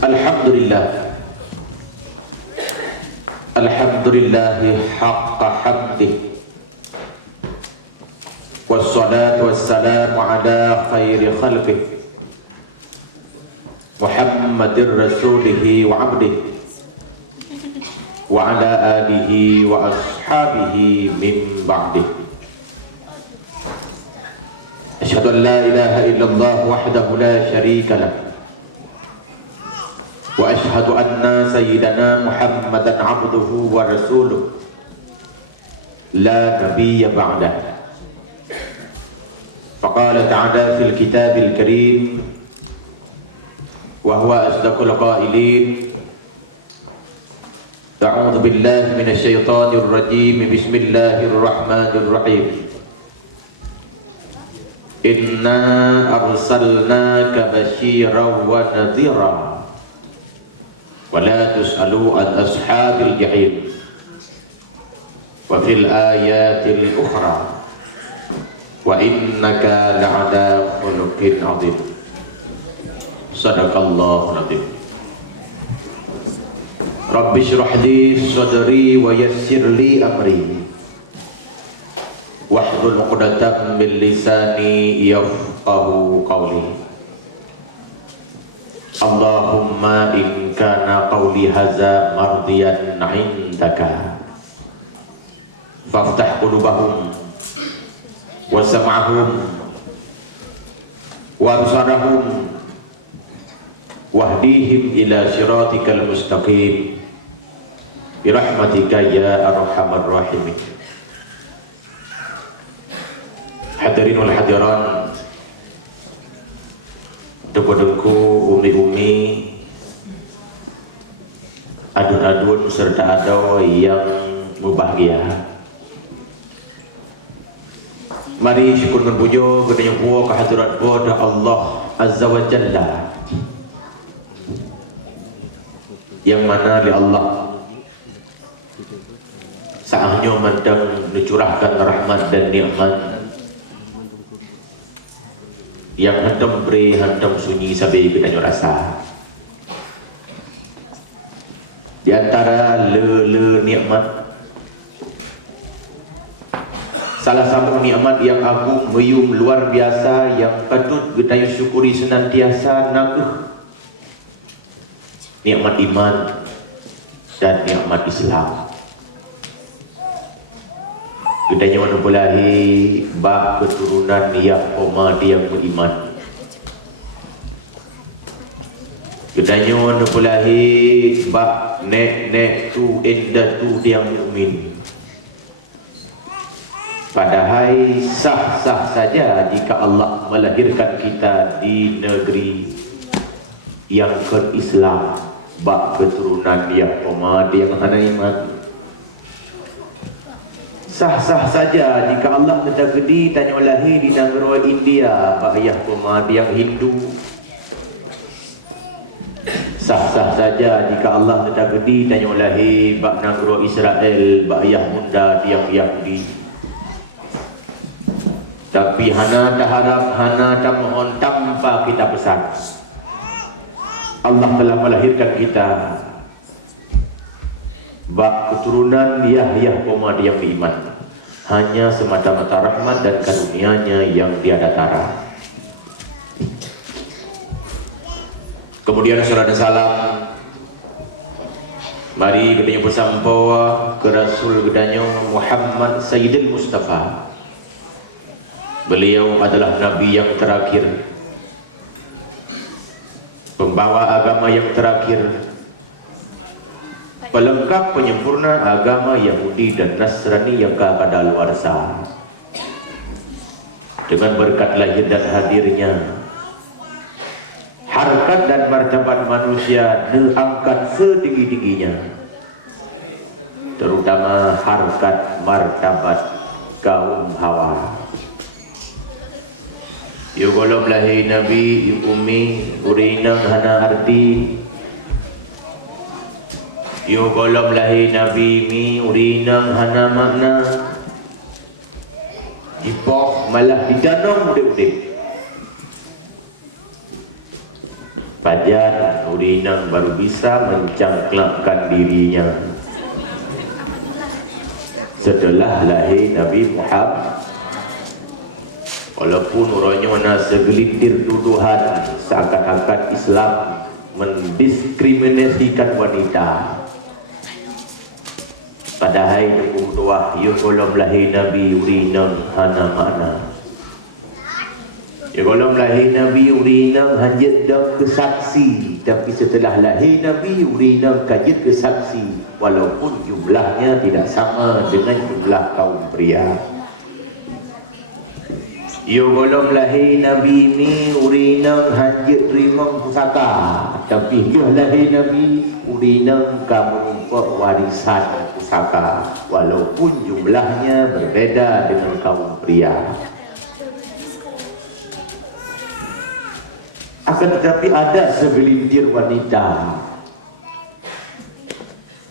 Alhamdulillah. Alhamdulillahi haqqa hamdih. Wassalatu wassalamu ala khairi khalqih Muhammadir rasulihi wa abdih wa ala alihi wa ashabihi min ba'dih. Asyhadu an la ilaha illallah wahdahu la syarika lah wa ashhadu anna sayyidana Muhammadan abduhu wa rasuluh la nabiyya ba'dah. Faqala ta'ala fil kitabil karim wa huwa asdaqul qailin. A'udzu billahi minasy syaithanir rajim. Bismillahirrahmanirrahim. Inna arsalnaka basyiran wa nadhira ولا تسألوا عن أصحاب الجحيم وفي الآيات الأخرى وإنك لعلى خلق عظيم. صدق الله العظيم. رب اشرح لي صدري ويسر لي أمري واحلل عقدة من لساني يفقهوا قولي. Allahumma in kana qawli hadza mardiyan 'indaka faftah qulubahum wa sam'ahum wa absarahum wahdihim ila siratikal mustaqim bi rahmatika ya arhamar rahimin. Hadirin wal hadirat, dengku-dengku, umi-umi, adun-adun serta ado yang berbahagia. Mari syukur dan puja kepada kehadirat kepada Allah Azza wa Jalla, yang mana di Allah saahnya mandang mencurahkan rahmat dan nikmat yang hendak beri, hendak sunyi sampai kita rasa. Di antara nikmat, salah satu nikmat yang agung, meyum, luar biasa, yang patut kita syukuri senantiasa, nikmat iman dan nikmat Islam. Kita nyawa belahi bab keturunan yang omadi yang beriman. Kita nyawa belahi bab nek tu endah tu yang mukmin. Padahal sah-sah saja jika Allah melahirkan kita di negeri yang ke-Islam, bab keturunan yang omadi yang hana iman. Sah-sah saja jika Allah terjadi tanya lahir di negara India, ayah pemadi yang Hindu. Sah-sah saja jika Allah terjadi tanya lahir bak negara Israel, ayah munda yang Yahudi. Tapi hana tak harap, hana tak mohon tanpa kita pesan. Allah telah melahirkan kita bak keturunan Yahya pemadi yang beriman, hanya semata-mata rahmat dan karunia-Nya yang tiada tara. Kemudian salat dan salam mari kita bersampai ke Rasul gedanya Muhammad Sayyidil Mustafa. Beliau adalah Nabi yang terakhir, pembawa agama yang terakhir, pelengkap penyempurna agama Yahudi dan Nasrani yang kadaluarsa. Dengan berkat lahir dan hadirnya, harkat dan martabat manusia diangkat setinggi-tingginya, terutama harkat martabat kaum Hawa. Yugolom lahir Nabi Umi Urina hana arti. Yugolom lahir Nabi Mi Urina hana makna. Ipok malah didanong udik-udik. Pajan urinang baru bisa mencangklakkan dirinya setelah lahir Nabi Muhammad. Walaupun orangnya mana segelintir tuduhan seakan-akan Islam mendiskriminasikan wanita, padahal hukum doa ya kalau lahir Nabi urinang hana makna. Ya kalau lahir Nabi urinang hanya dah kesaksi, tapi setelah lahir Nabi urinang kajit kesaksi, walaupun jumlahnya tidak sama dengan jumlah kaum pria. Ya kalau lahir Nabi ni urinang hanya terima pusaka, tapi dia lahir Nabi urinang kamu warisan pusaka, walaupun jumlahnya berbeda dengan kaum pria. Akan tetapi ada segelintir wanita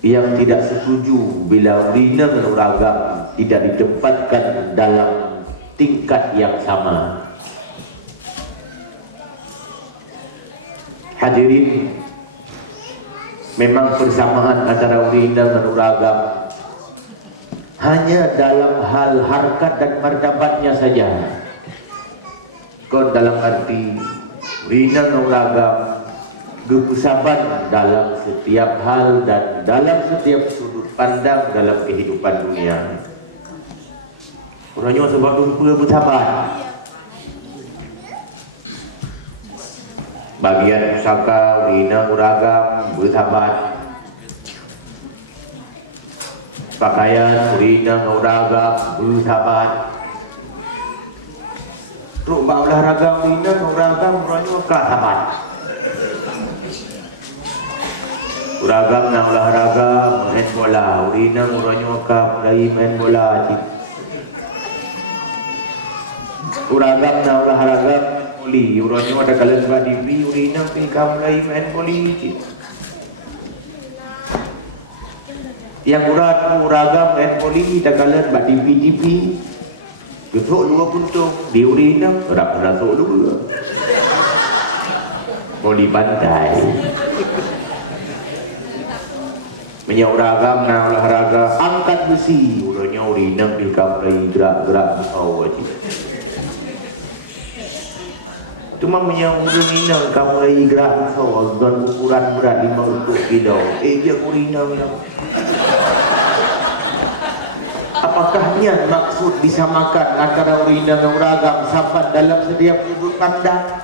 yang tidak setuju bila urina dan uragam tidak ditempatkan dalam tingkat yang sama. Hadirin, memang persamaan antara urina dan uragam hanya dalam hal harkat dan martabatnya saja. Kon dalam arti urina dan uragam kepusaban dalam setiap hal dan dalam setiap sudut pandang dalam kehidupan dunia. Orangnya sebab lupa bersabar. Bagian pusaka, urina, uragam, bersabar. Pakaian, urina, uragam, bersabar. Teruk bak olahraga, urina, uragam, orangnya sabar. Uragam nak olahraga, main bola. Urina, orangnya mulai main bola. Uragam nak olahraga, boli. Urangnya ada kalian sebab TV, urina mereka mulai main boli. Yang uragam main boli, ada kalian sebab TV. Gesok dua puntung, di urina, pernah sok dulu. Boli pantai. Menyak uragam nak olahraga, angkat besi. Urangnya urina mereka mulai gerak-gerak besar wajib. Cuma menyang urina kamu lagi gerak besar dan ukuran berat 500 kilo. Dia urina yang apakah niat maksud disamakan antara urina dan uragam sampai dalam setiap sudut pandang?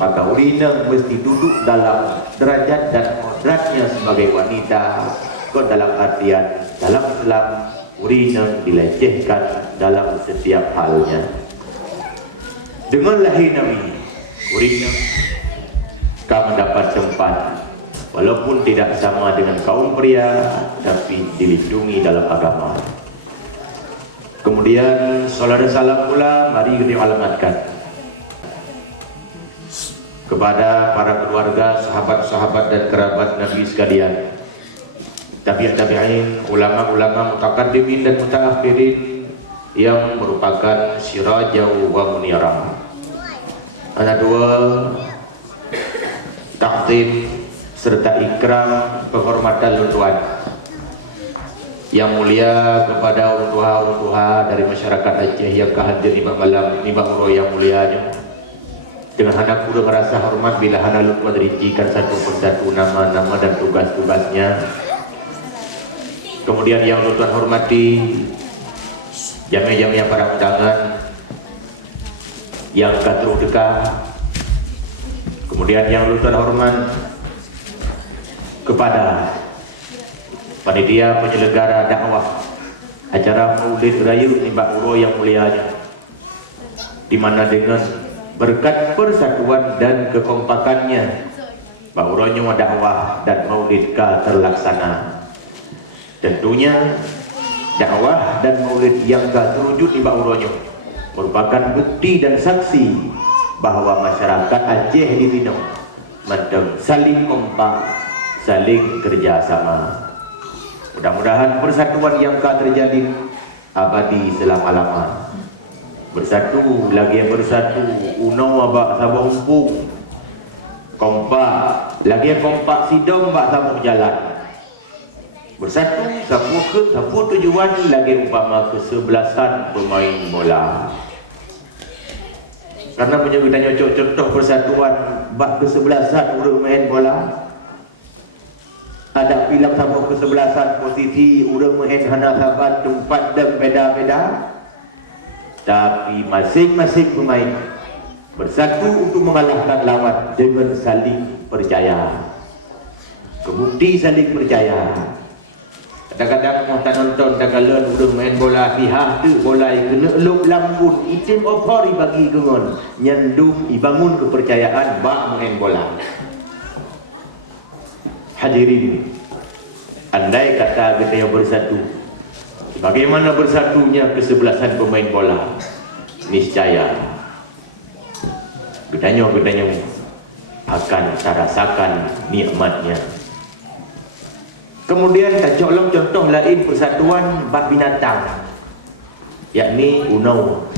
Maka urina mesti duduk dalam derajat dan kodratnya sebagai wanita. Kau dalam artian dalam Islam urina dilecehkan dalam setiap halnya. Dengan lahir Nabi urina kau mendapat tempat, walaupun tidak sama dengan kaum pria, tapi dilindungi dalam agama. Kemudian salat dan salam pula mari kita alamatkan kepada para keluarga, sahabat-sahabat dan kerabat Nabi sekalian, tabi'in, ulama-ulama mutaqaddimin dan mutaakhirin yang merupakan sirajau wa munirah. Ada dua takdim serta ikram penghormatan luntuan yang mulia kepada orang tua dari masyarakat Aceh yang kehadir di malam Nimba Uro yang mulianya. Dengan anak kuda merasa hormat bila hana luntuan rincikan satu persatu nama-nama dan tugas-tugasnya. Kemudian yang luntuan hormati jami-jami para undangan yang katruk dekat. Kemudian yang luntuan hormat kepada panitia penyelenggara dakwah acara Maulid Raya Nimba Uro yang mulianya, di mana dengan berkat persatuan dan kekompakannya Bauronyo dakwah dan Maulid terlaksana. Tentunya dakwah dan Maulid yang terwujud di Bauronyo merupakan bukti dan saksi bahwa masyarakat Aceh di sini saling kompak, saling kerjasama. Mudah-mudahan persatuan yang terjadi abadi selama-lama. Bersatu lagi yang bersatu, unau abak sabah umpung, kompak, lagi kompak sidom bak sama jalan. Bersatu, sapu tujuan, lagi umpama kesebelasan pemain bola. Karena punya kita nyocok contoh persatuan bak kesebelasan urang main bola. Ada bilang sama kesebelasan posisi urang main hana saban tempat dan beda-beda. Tapi masing-masing pemain bersatu untuk mengalahkan lawan dengan saling percaya. Kebukti saling percaya. Kadang-kadang kita nonton tagalan urang main bola pihak tu bola kena elok lambun itim opori bagi gengon nyandung ibangun kepercayaan bak main bola. Hadirin, andai kata kita yang bersatu, bagaimana bersatunya kesebelasan pemain bola? Niscaya kita akan rasakan nikmatnya. Kemudian kita colong contoh lain persatuan bak binatang, yakni unau.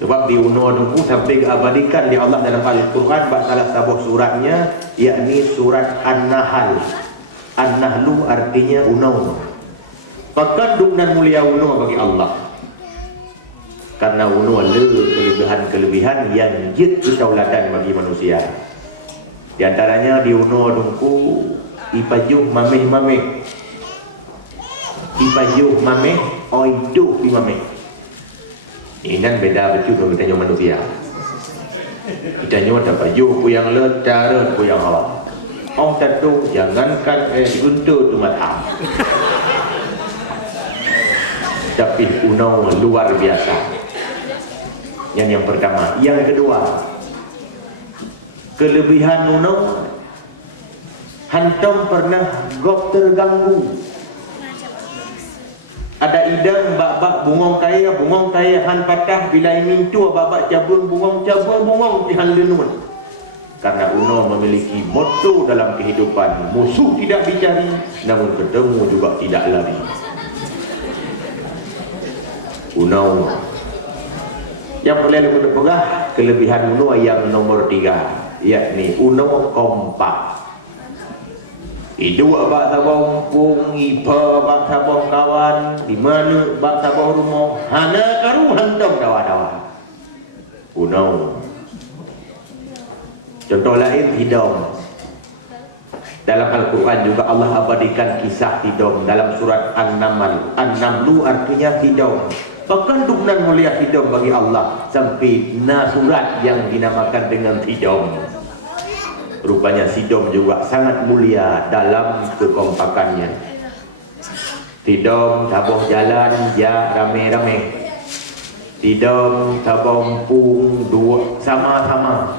Sebab di unau itu sampai diabadikan di Allah dalam Al-Quran bak salah satu suratnya, yakni surat An-Nahl. An-Nahlu artinya unau. Pekandung dan mulia unau bagi Allah. Karena unau ada kelebihan-kelebihan yang jid ketaulatan bagi manusia. Di antaranya di unau dungku ipajuh mameh-mameh. Ipajuh mameh, oiduh di mameh. Ini kan beda betul dengan kita manusia. Kita ada pajuh puyang letar, puyang awak. Oh tentu jangankan guntur tu mata. Tapi unau luar biasa. Yang pertama. Yang kedua, kelebihan unau, hantam pernah gop terganggu. Ada idang bak bungong kaya han patah bila mintu bak cabun bungong pihan lenun. Karena unau memiliki motto dalam kehidupan, musuh tidak dicari, namun ketemu juga tidak lari. Unau yang boleh kita pegang kelebihan unau yang nomor 3, yakni unau kompak. Hidup bak sabong pung, ipa bak sabong kawan, di mana bak sabong rumah, hana karu hantam dawa-dawa. Unau. Contoh lain hidung. Dalam Al-Quran juga Allah abadikan kisah hidung dalam surat An-Naml. An-Namlu artinya hidung. Pekandung dan mulia hidung bagi Allah sampai surat yang dinamakan dengan hidung. Rupanya sidom juga sangat mulia dalam kekompakannya. Sidom taboh jalan ya rame-rame. Sidom taboh pung dua sama-sama.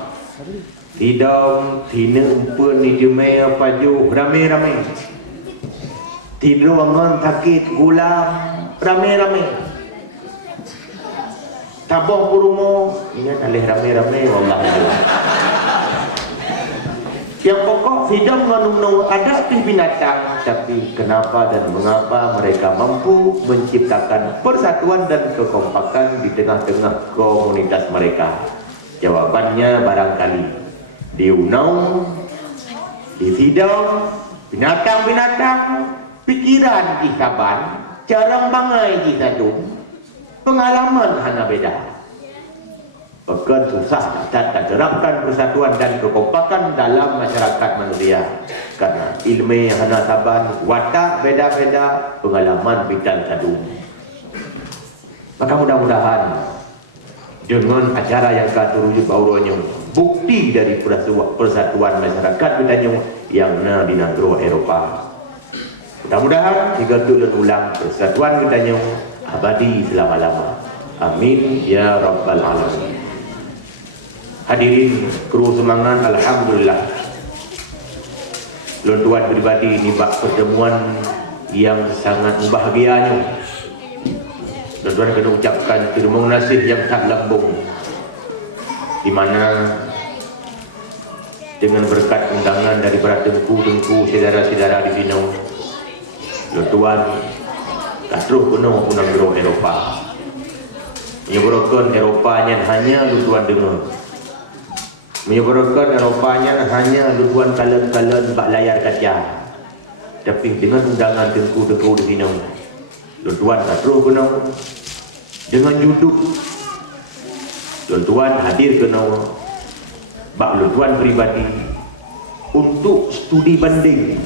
Sidom tina umpun ni jemai paju rame-rame. Tidongan takit gulam rame-rame. Taboh kurumo ingat alih rame-rame wallahi. Yang pokok sidang menunggu ada binatang, tapi kenapa dan mengapa mereka mampu menciptakan persatuan dan kekompakan di tengah-tengah komunitas mereka? Jawabannya barangkali di unau, di sidang, binatang-binatang, pikiran di saban, jarang bangai di sadung, pengalaman hana beda. Bahkan susah tak terapkan persatuan dan kekompakan dalam masyarakat manusia. Karena ilmu yang hana saban, watak beda-beda, pengalaman bidang sadu. Maka mudah-mudahan dengan acara yang katurujuk bauronya, bukti dari persatuan masyarakat bidang yang di negara Eropah. Mudah-mudahan jika turun ulang persatuan bidang abadi selama-lama. Amin ya rabbal alamin. Hadirin kru semangat, alhamdulillah. Tuan pribadi ini bak pertemuan yang sangat bahagianya. Tuan kena ucapkan terima kasih yang tak lambung, di mana dengan berkat undangan dari para tengku-tengku saudara-saudara di sini, tuan terus penuh unang biro Eropah. Menyebutkan Eropahnya hanya tuan dengar. menyebabkan Eropanya hanya luduan kalen-kalen bak layar kaca. Tapi dengan undangan tengku-tengku di sini, luduan tak terus kena dengan judul luduan hadir kena bak luduan pribadi untuk studi banding,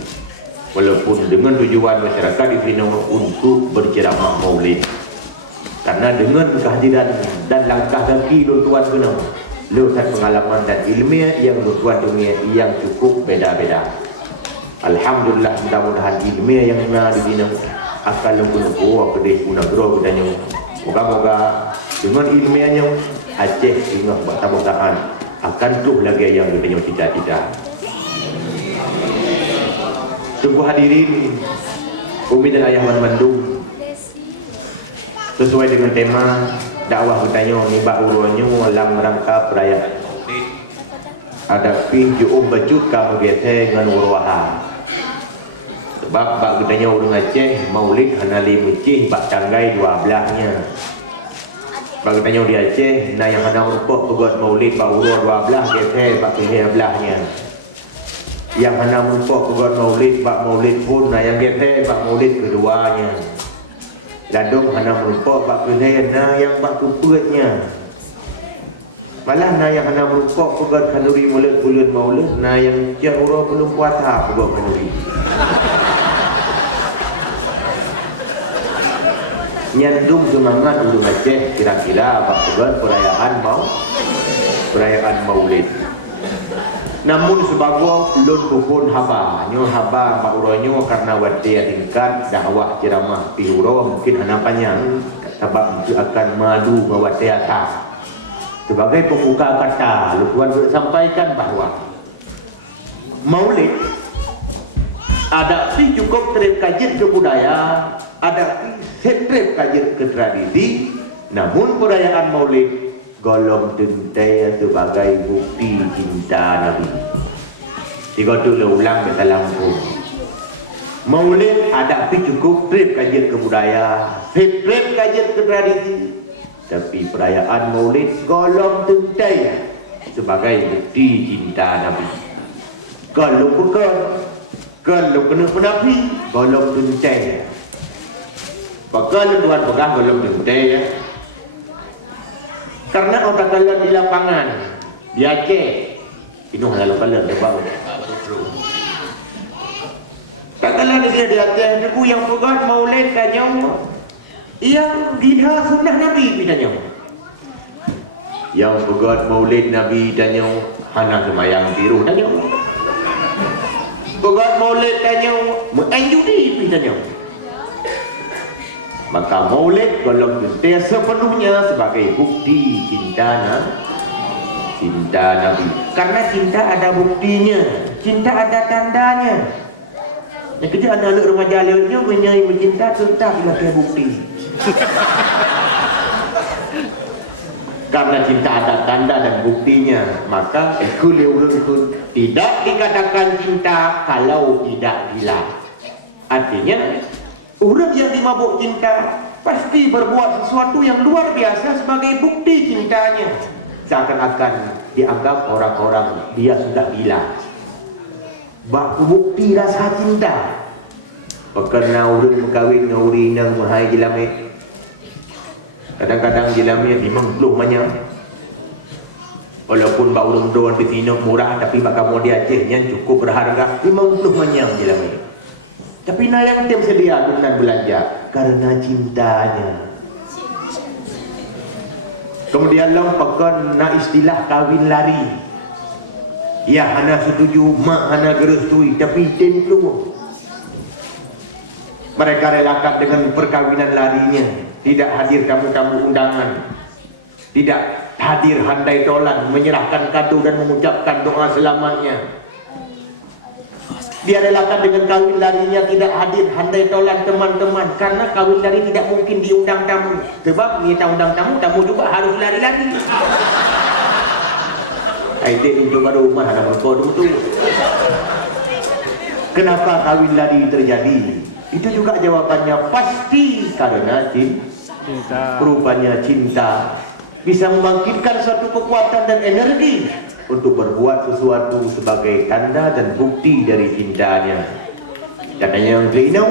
walaupun dengan tujuan masyarakat di sini untuk berceramah maulid. Karena dengan kehadiran dan langkah kaki luduan kena lurusan pengalaman dan ilmiah yang lurusan dunia yang cukup beda-beda. Alhamdulillah, mudah-mudahan ilmiah yang kena di sini akan lengku-lengku apa deh guna gero kita nyu. Moga-moga dengan ilmiahnya Aceh hingga mudah-mudahan akan tuh lagi yang kita nyu cita-cita. Tunggu hadirin Umi dan Ayah Wan Bandung, sesuai dengan tema dakwah bertanya ni bak uronyo dalam rangka perayaan Maulid ada pinju bacut kamu gete dengan urwaha. Sebab bak bertanya urang Aceh Maulid hanali mucih bak tanggai dua belahnya. Bak bertanya di Aceh na yang hana merupok pegot Maulid bak urwa dua belah gete bak kehia belahnya. Yang hana merupok pegot Maulid bak Maulid pun na yang gete bak Maulid keduanya. Ladung hana merupok bak kehia na yang bak kepetnya. Malah na yang hana merupok pegot kanuri mulut bulan Maulid na yang cia urwa belum puasa pegot kanuri. Nyandung semangat untuk Aceh kira-kira apa perayaan Maulid. Namun sebagai lun pupun haba nyo haba pak uronyo karena wadia tingkat dakwah ceramah pihuro mungkin hana panjang sebab itu akan madu mawadia ta. Sebagai pembuka kata lukuan sampaikan bahwa Maulid ada si cukup terkajit ke budaya, ada setrep kajian ke tradisi, namun perayaan Maulid golong tentai sebagai bukti cinta Nabi. Tiga tu ulang kata lampu. Maulid ada pi cukup trip kajian ke budaya, setrep kajian ke tradisi, tapi perayaan Maulid golong tentai sebagai bukti cinta Nabi. Kalau kena penapi golong tentai. Bakal tuan pegang belum tentu ya. Karena orang kalian di lapangan di Aceh, ini hanya kalian depan. Katalah dia di Aceh, aku yang pegang Maulid tanya, yang gila sunnah Nabi tanya. Yang pegang Maulid Nabi tanya, hana semayang biru tanya. Pegang Maulid tanya, menganjuri tanya. Maka Maulid golong tentu sepenuhnya sebagai bukti cinta Nabi. Karena cinta ada buktinya, cinta ada tandanya. Yang kerja anak remaja lainnya menyai mencinta tetap bila bukti. Karena cinta ada tanda dan buktinya, maka tidak dikatakan cinta kalau tidak gila. Artinya orang yang dimabuk cinta pasti berbuat sesuatu yang luar biasa sebagai bukti cintanya. Seakan-akan dianggap orang-orang dia sudah gila. Bak bukti rasa cinta. Pekena orang berkahwin dengan orang yang mahai jilamit. Kadang-kadang jilamit 50 banyak. Walaupun bak orang doan di sini murah, tapi bak kamu di Aceh yang cukup berharga 50 banyak jilamit. Tapi yang dia sedia dengan belanja karena cintanya. Kemudian lompakkan na istilah kawin lari. Ya hana setuju, mak hana gerestui, tapi tentu mereka relakan dengan perkawinan larinya. Tidak hadir tamu-tamu undangan, tidak hadir handai tolan, menyerahkan kado dan mengucapkan doa selamatnya. Dia relakan dengan kawin larinya tidak hadir handai tolan teman-teman, karena kawin lari tidak mungkin diundang tamu. Sebab kita undang tamu, tamu juga harus lari-lari. Aite itu baru rumah ada berkodu tu. Kenapa kawin lari terjadi? Itu juga jawabannya pasti karena cinta. Rupanya cinta bisa membangkitkan suatu kekuatan dan energi untuk berbuat sesuatu sebagai tanda dan bukti dari cintanya. Katanya yang kelino,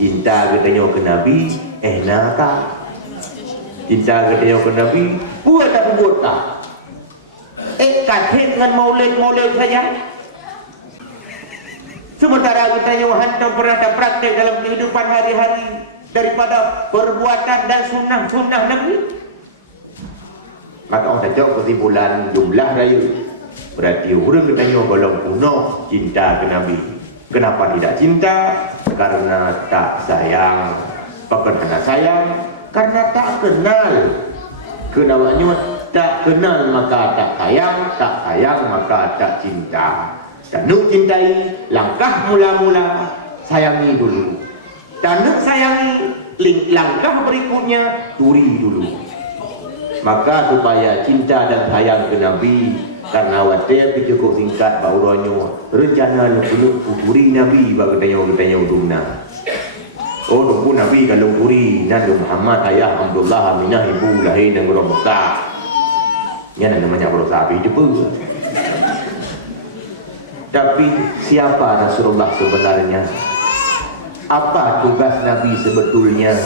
cinta katanya ke Nabi, naka. Cinta katanya ke Nabi, buat tak buat tak. Kaget dengan maulid saja. Sementara katanya hantam pernah ada praktek dalam kehidupan hari-hari daripada perbuatan dan sunnah Nabi. Maka orang jawab kesimpulan jumlah raya. Berarti orang katanya belum penuh cinta ke Nabi. Kenapa tidak cinta? Karena tak sayang. Bukan karena sayang, karena tak kenal. Kenawanya tak kenal maka tak sayang maka tak cinta. Dan nuk cintai, langkah mula-mula sayangi dulu. Dan nuk sayangi, langkah berikutnya turi dulu. Maka supaya cinta dan sayang ke Nabi, karena wadah cukup singkat bauranya rencana nuk turi Nabi katanya udumna. Oh nunggu Nabi kalau turi Nabi Muhammad ayah Abdullah Aminah ibu lahir dan Mekah. Ini namanya berusaha hidup. Tapi siapa Rasulullah sebenarnya? Apa tugas Nabi sebetulnya?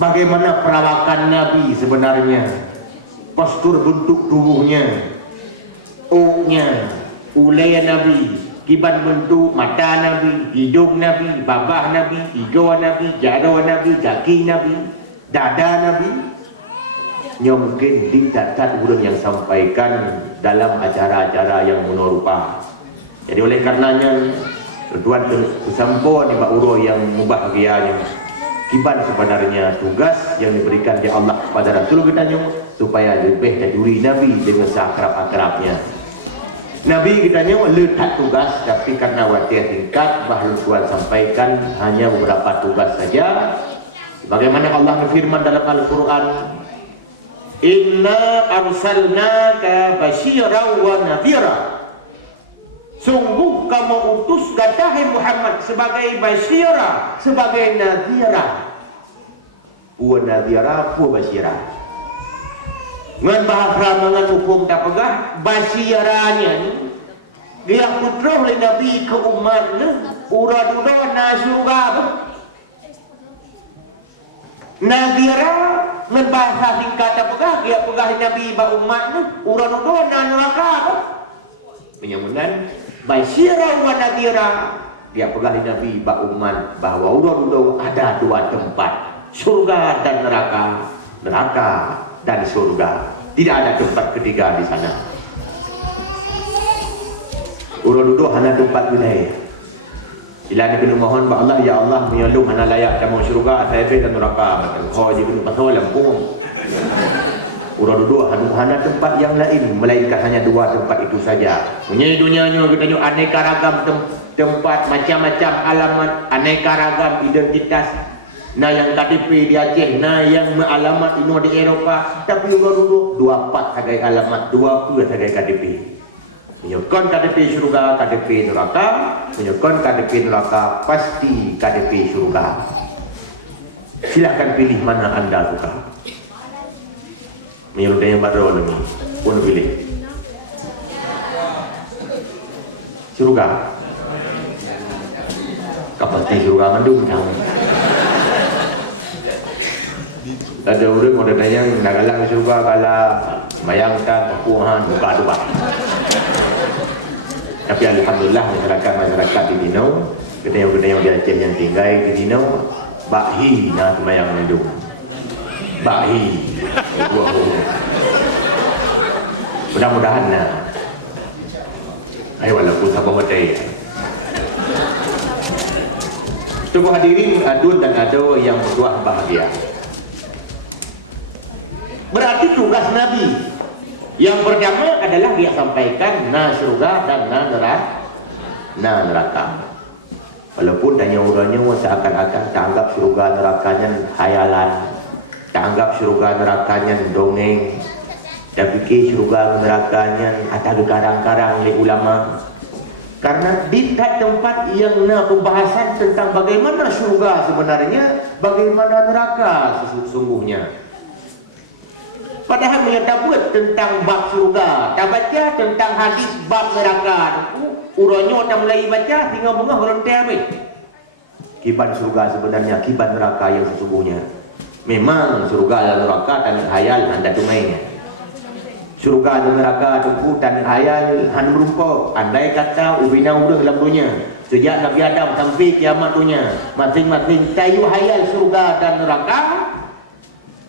Bagaimana perawakan Nabi sebenarnya? Postur bentuk tubuhnya, uknya, ulai Nabi, kiban bentuk mata Nabi, hidung Nabi, babah Nabi, hidung Nabi, jari Nabi, kaki Nabi, dada Nabi. Yang mungkin diktatkan orang yang sampaikan dalam acara-acara yang menorupah. Jadi oleh karenanya tuan kesampuan ni Pak Uro yang mubahagianya kiban sebenarnya tugas yang diberikan di Allah kepada Rasul kita supaya lebih tajuri Nabi dengan seakrab-akrabnya. Nabi kita letak tugas, tapi karena wadah tingkat bahalu tuan sampaikan hanya beberapa tugas saja. Bagaimana Allah berfirman dalam Al-Quran, Inna arsalnaka basyiran wa nadhira. Sungguh kamu utus katahi Muhammad sebagai basyira, sebagai nadhira. Puan nadhira, puan basyira. Ngan bahasa mengan hukum tak pegah basyiranya dia putra oleh Nabi ke umatnya uraduda na syurga. Nadhira ngan bahasa singkat tak pegah dia pegah Nabi ba umatnya uraduda na neraka. Menyamunan basyira wa nadhira dia pegah Nabi ba umat bahwa uraduda ada dua tempat, surga dan neraka, neraka dan surga. Tidak ada tempat ketiga di sana. Urududuh hanya tempat wilayah. Bila ni kena mohon ba Allah, ya Allah menyelum hana layak kamu syurga, saya dan neraka. Oh je kena pasal lampung. Urududuh hanya tempat yang lain, melainkan hanya dua tempat itu saja. Punya dunianya kita nyu aneka ragam tempat, macam-macam alamat, aneka ragam identitas. Nah yang KTP di Aceh, nah yang alamat ini di Eropah. Tapi dulu 24 sebagai alamat, 20 sebagai KTP. Menyokong KTP surga, KTP neraka. Menyokong KTP neraka, pasti KTP surga. Silahkan pilih mana anda suka. Menyuruh yang baru lagi, pun pilih. Surga. Kapasti surga mandung tahu. Ada orang ada tanya nagalang surga kala mayangkan puhan buka dua. Tapi alhamdulillah masyarakat di Dinau, kedai-kedai di Aceh yang tinggal di Dinau, bahi nak mayang itu. Bahi. Mudah-mudahan nah. Ayo walaupun sabah hotel. Semua hadirin adun dan ada yang berdoa bahagia. Berarti tugas Nabi yang pertama adalah dia sampaikan na surga dan na neraka. Walaupun tanya orangnya seakan-akan tak anggap surga nerakanya hayalan, tak anggap surga nerakanya dongeng, tak fikir surga nerakanya ada karang-karang oleh ulama. Karena di tempat yang pembahasan tentang bagaimana surga sebenarnya, bagaimana neraka sesungguhnya. Padahal dia tak buat tentang bab surga, tak baca tentang hadis bab neraka. Uronyo tak mulai baca, tinggal bunga berontai habis. Kibat surga sebenarnya kibat neraka yang sesungguhnya. Memang surga dan neraka tanah hayal anda tunainya. Surga dan neraka tunggu tanah hayal han berumpah. Andai kata ubina udah dalam dunia. Sejak Nabi Adam sampai kiamat dunia, masing-masing tayu hayal surga dan neraka.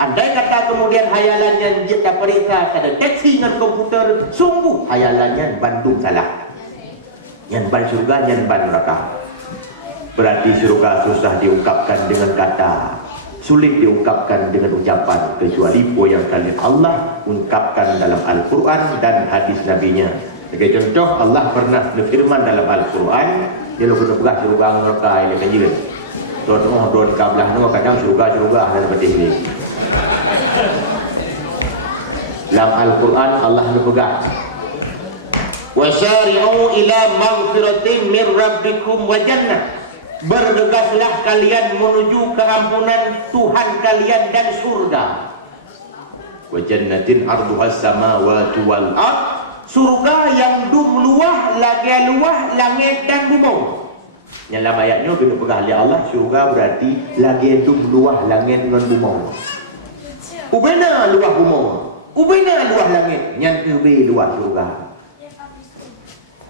Andai kata kemudian hayalannya dia tak periksa, tak deteksi dengan komputer, sungguh hayalannya bandung salah. Yang ban surga, yang ban neraka. Berarti surga susah diungkapkan dengan kata, sulit diungkapkan dengan ucapan, kecuali apa yang kalian Allah ungkapkan dalam Al-Quran dan hadis Nabi-Nya. Sebagai contoh, Allah pernah berfirman dalam Al-Quran, dia lalu kena surga neraka ini kanjiran. Don kablah nama kadang surga dan seperti ini. Dalam Al-Quran Allah berpegang, wasari'u ila maghfiratin min rabbikum wa jannah. Bergegaslah kalian menuju keampunan Tuhan kalian dan surga. Wa jannatin arduhas samawati wal ard. Surga yang luah langit dan bumi. Yang dalam ayatnya bila pegang oleh Allah, surga berarti lagi luah langit dan bumi. Ubena luah bumi, ubena luah langit, yang kebe luah surga.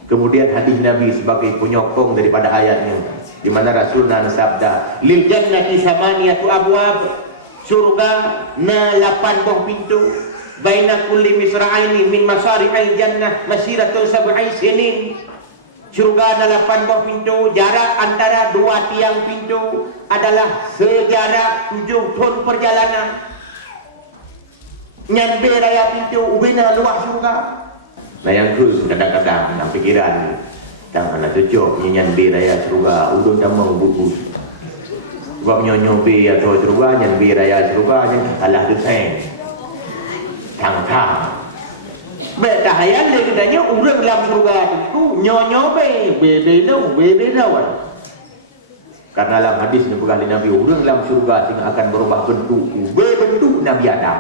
Kemudian hadis Nabi sebagai penyokong daripada ayatnya, di mana Rasulullah sabda, lil jannati samaniyatu abwab. Surga na 8 buah pintu. Baina kulli misra'aini min masari'il jannah masiratul sab'i sinin. Surga ada 8 buah pintu. Jarak antara 2 tiang pintu adalah sejarak 7 tahun perjalanan. Nyampe raya pintu ubina luah surga. Nah yang kus kadang-kadang dalam fikiran tang anak cucuk nyampe raya surga udun dah mau bubus. Sebab nyonyobe atau surga nyampe raya surga yang kalah duseng. Tang-tang. Beta hayal dia katanya orang dalam surga itu nyonyobe bebe lawan. Karena dalam hadis yang berkali Nabi, orang dalam surga sehingga akan berubah bentuk bentuk Nabi Adam.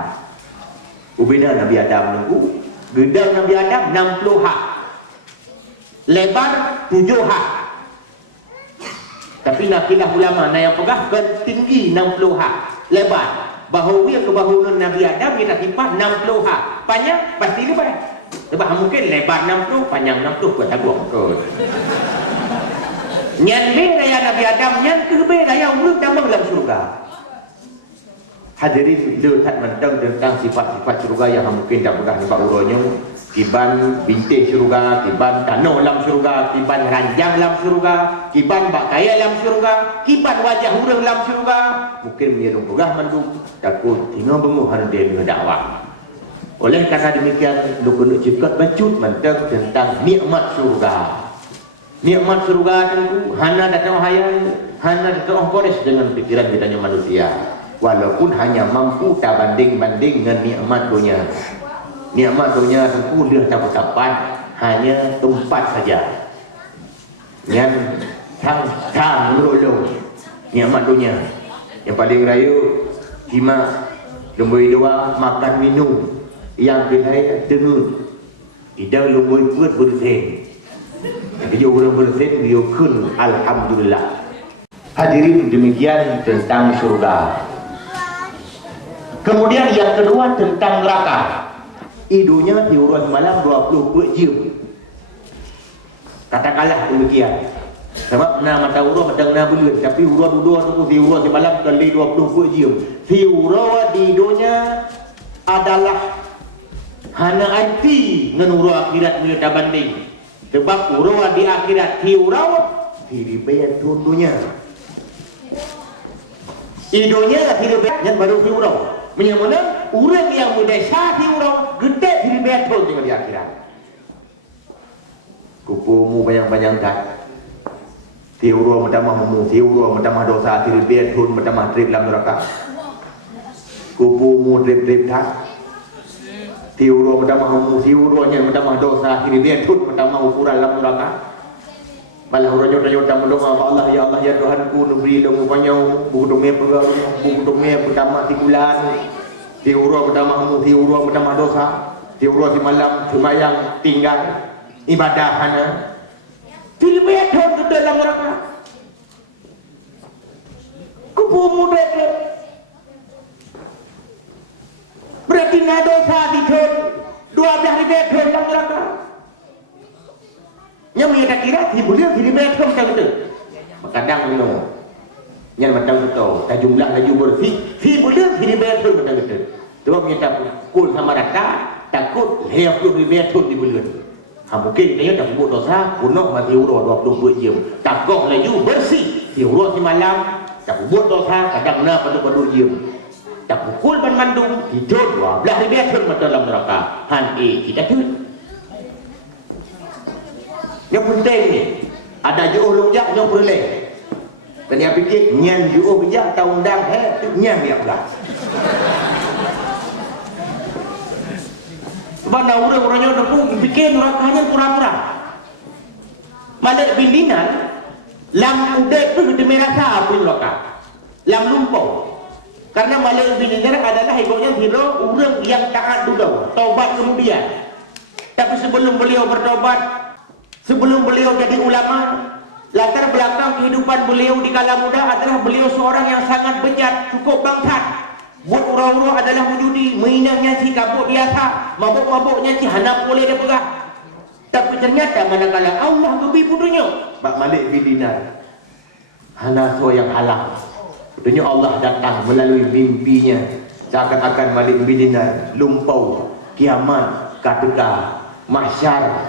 Ubina Nabi Adam nunggu, gedang Nabi Adam 60 hak, lebar 7 hak. Tapi nakilah ulama yang pegang tinggi 60 hak, lebar. Bahu dia ke bahu Nabi Adam dia nak timpas 60 hak, panjang pasti lebar. Sebab mungkin lebar 60, panjang 60 buat tabuh kot. Nyan be raya Nabi Adam, nyan ke be raya urut tambah dalam surga. Hadirin lihat mentang tentang sifat-sifat surga yang mungkin tak pernah nampak urutnya. Kiban bintik surga, kiban tanah dalam surga, kiban ranjang dalam surga, kiban bak kaya dalam surga, kiban wajah orang dalam surga. Mungkin menyerung pegah mandung, takut tinggal benguhan dia dengan dakwah. Oleh karena demikian, lu kena cipkat bacut mentang tentang nikmat surga. Nikmat surga tentu hana datang hayal, hana datang kores dengan pikiran kitanya manusia. Walaupun hanya mampu tak banding-banding dengan nikmat dunia. Nikmat dunia tentu dia tak bertapan, hanya tempat saja. Yang tang melulu nikmat dunia. Yang paling raya jimat, lembui dua, makan minum. Yang kedua dengar. Idang lembui kuat bersih. Kerja orang bersih dia kun alhamdulillah. Hadirin demikian tentang surga. Kemudian yang kedua tentang neraka. Idunya diurus malam 20 jam. Katakanlah demikian. Sebab nama mata urus sedang na bulan, tapi urus dua tu diurus di malam kali 20 jam. Diurus di dunia adalah hana anti dengan urus akhirat mereka banding. Sebab urus di akhirat diurus dibayar dunia. Idunya dibayar baru diurus. Menyamana orang yang muda syah diurus gede dibayar dengan di akhirat. Kupumu banyak-banyak tak. Tiuro menambah mu, tiuro menambah dosa, tiru tun menambah trip dalam neraka. Kupumu trip tak. Tiuro menambah mu, tiuronya menambah dosa, tiru tun menambah ukuran dalam neraka. Malah raja-raja mendoa Allah ya Allah ya Tuhanku, beri dong banyak buku dongnya pertama 3 bulan. Tiura berdamahmu, tiura berdamah dosa, tiura si malam semayang tinggal ibadah hana. Tilbetun ke dalam neraka. Kubu muda ke. Berarti na dosa ditun 12 betun dalam neraka. Yang mereka kira tibulir betun macam tu. Kadang no. Yang macam tu, tak jumlah laju bersih, tibulir betun macam tu. Sebab kita kul sama rata, takut lepas 20 betun dibulir. Mungkin dia dah buat dosa, kuno mati urut 24 jam. Takut laju bersih, urut si malam, tak buat dosa, kadang na pada 2 jam. Tak pukul ban mandung, tidur 12 betun macam dalam neraka. Kita tu. Yang penting ni, ada juh lonjak yang boleh. Dan dia fikir, nyan juh bijak tahun undang, nyan dia pula. Sebab orang-orangnya dah fikir nerakanya pura-pura. Malik bin Dinar, lam udah tu dia merasa apa neraka. Lam lumpau. Karena Malik bin Dinar adalah ibunya hero orang yang taat dulu, taubat kemudian. Tapi sebelum beliau bertobat, sebelum beliau jadi ulama, latar belakang kehidupan beliau di kala muda adalah beliau seorang yang sangat bejat, cukup bangsat. Buat orang-orang adalah wujudi, mainannya si kabut biasa, mabuk-mabuknya si hanap boleh dia pegang. Tapi ternyata manakala Allah beri putunya, Pak Malik bin Dinar, hana so yang halang. Putunya Allah datang melalui mimpinya, seakan-akan Malik bin Dinar lumpau, kiamat, kadeka, mahsyar,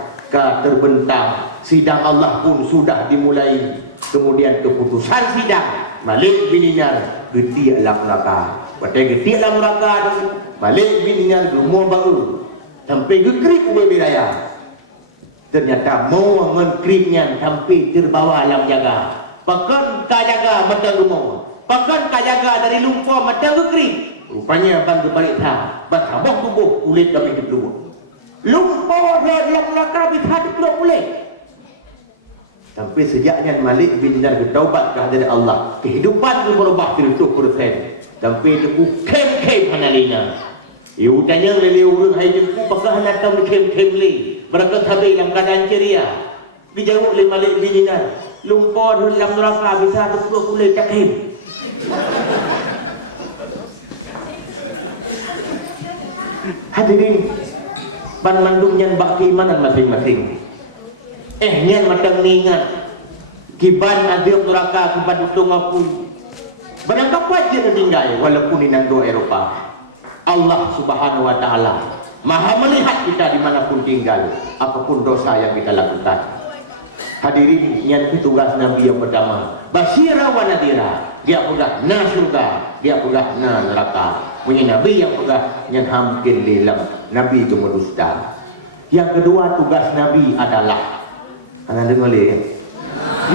terbentang, sidang Allah pun sudah dimulai. Kemudian keputusan sidang, Malik bin Dinar geti alam neraka. Pada geti alam neraka tu, Malik bin Dinar rumah baru sampai gekrip ubi raya. Ternyata mau mengkripnya sampai terbawa alam jaga. Pakan kajaga macam rumah, pakan kajaga dari lumpur macam gekrip. Rupanya bang kebalik tak, bertambah tubuh kulit kami dikeluar. Lumpur dalam neraka bisa dikeluar kulit. Sampai sejaknya Malik bin Dinar bertaubat kehadirat Allah, kehidupan itu berubah 100%. Sampai tebu kem-kem hanalina. Iu tanya lele urang hai jengku pakah hanatang kem-kem le. Berapa sabai dalam keadaan ceria. Dijawab oleh Malik bin Dinar, lumpur dalam neraka bisa 20 kulit tak kem. Hadirin, ban mandung nyan bak keimanan masing-masing. Nyan macam ni ingat kiban adil neraka kiban utung apun barangkali wajib tinggal walaupun di negara Eropah. Allah subhanahu wa ta'ala maha melihat kita dimanapun tinggal, apapun dosa yang kita lakukan. Hadirin, yang tugas Nabi yang pertama, basyira wa nadira. Dia pegah na surga, dia pegah na neraka. Punya Nabi yang pegah yang hamkin dalam Nabi itu mendusta. Yang kedua tugas Nabi adalah, anda dengar le?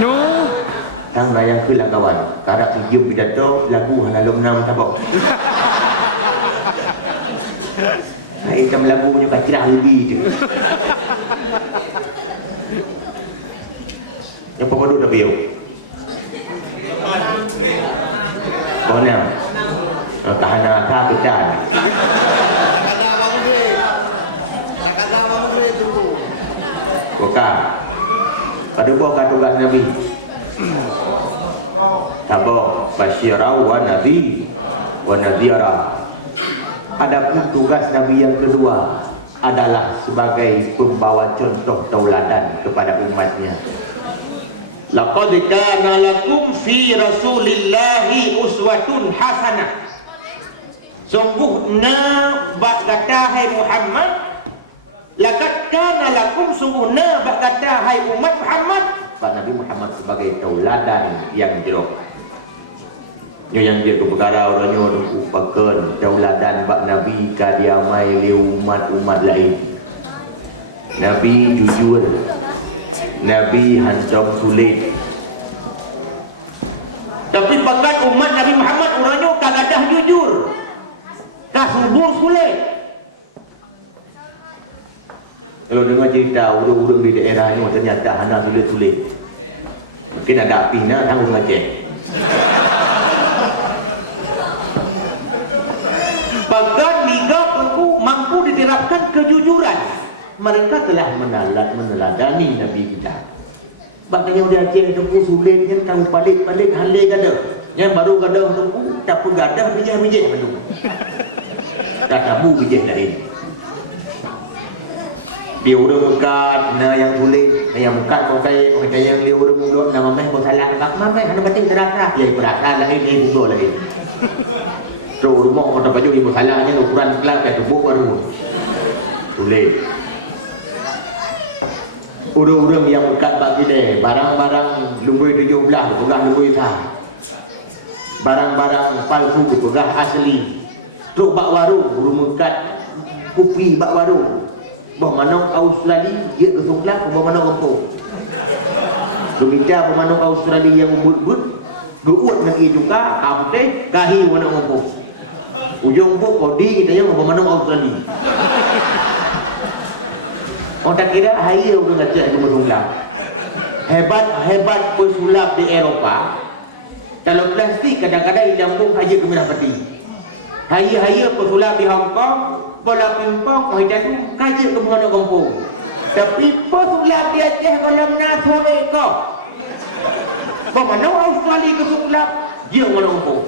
No. Tang layang ke lah kawan. Karak sejum pidato lagu halalum nam tabok. Nah, itam lagunya kacirah lebih je. Yang pemaduk dah biau. Kau nam. Kahana ka kita. Bukan. Pada buah tugas Nabi. Tabah basyira wa nabi wa nadhira. Adapun tugas Nabi yang kedua adalah sebagai pembawa contoh tauladan kepada umatnya. Laqad kana lakum fi Rasulillahi uswatun hasanah. Sungguhnya bak kata hai Muhammad, laqad kana lakum sungguhnya bak kata hai umat Muhammad, Pak Nabi Muhammad sebagai tauladan yang jerok. Yang dia ke perkara orangnya upakan tauladan bak Nabi kadiamai li umat-umat lain. Nabi jujur, Nabi hancam sulit. Tapi bahkan umat Nabi Muhammad orangnya kagadah jujur, kasubur sulit. Kalau dengar cerita urang-urang di daerahnya ternyata hana sulit-sulit. Mungkin ada api nak tanggung Aceh. Bahkan kejujuran. Mereka telah meneladani Nabi kita. Maknanya dia ajar tunggu sulit kan kamu balik halih kada. Yang baru kada tunggu tak pegadah bijih-bijih belum. Tak tabu bijih lain. Dia udah mekat, yang sulit, yang mekat kau kaya yang dia udah mulut, nama meh kau salah, mamai hana batin terasa, ya berasa lain, mudah lain. So rumah kau tak baju di masalahnya ukuran kelas kayak tubuh baru. Sulit. Urang-urang yang mekat bagi deh, barang-barang lumbui 17 pegah lumbui sah. Barang-barang palsu pegah asli. Truk bak warung, urang mekat kopi bak warung. Bah manong Australia dia ke Songkla, bah manong kampung. Lumita bah manong Australia yang umbut-but, geuut nang ieu juga, apte kahi manong kampung. Ujung bu kodi kita yang bah manong Australia. Orang tak kira haya udah ngajak ke Songkla. Hebat pesulap di Eropah. Kalau plastik kadang-kadang dilambung haya ke Merah Peti. Haya pesulap di Hong Kong. Bola pimpong kau hidup kaji ke mana kampung. Tapi pesulap di Aceh kalau nak sore kau. Bagaimana Australia ke sulap dia mana kampung.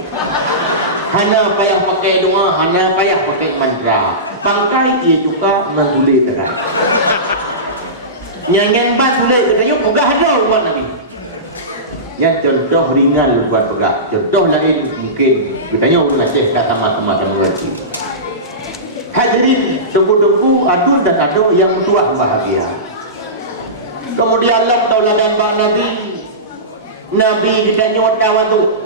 Hana payah pakai doa, hana payah pakai mantra. Bangkai dia juga mentulis terang. Nyanyian bat tulis katanya pegah ada buat Nabi. Yang contoh ringan buat pegah. Contoh lain mungkin katanya orang Aceh kata mata-mata mengerti. Hadirin, debu-debu adul dan ado yang tua bahagia. Kemudian Allah tauladan ba Nabi ditanya tawadu.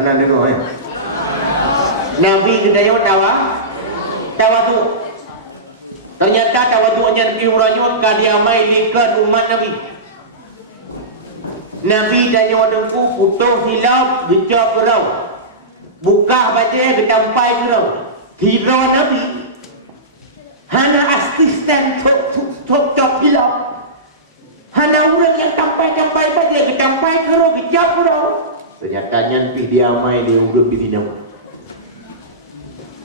Anak dengar ya. Nabi ditanya tawadu. Ternyata tawadunya Nabi uranya kadiamai likan umat Nabi. Nabi tanya dengku putus hilap gejak kerau. Buka baca getampai kerau. Hero Nabi hana asisten tok hilap. Hana orang yang tampai saja ke tampai kero kejap kero. Ternyata nyanpi dia mai dia urang di sini.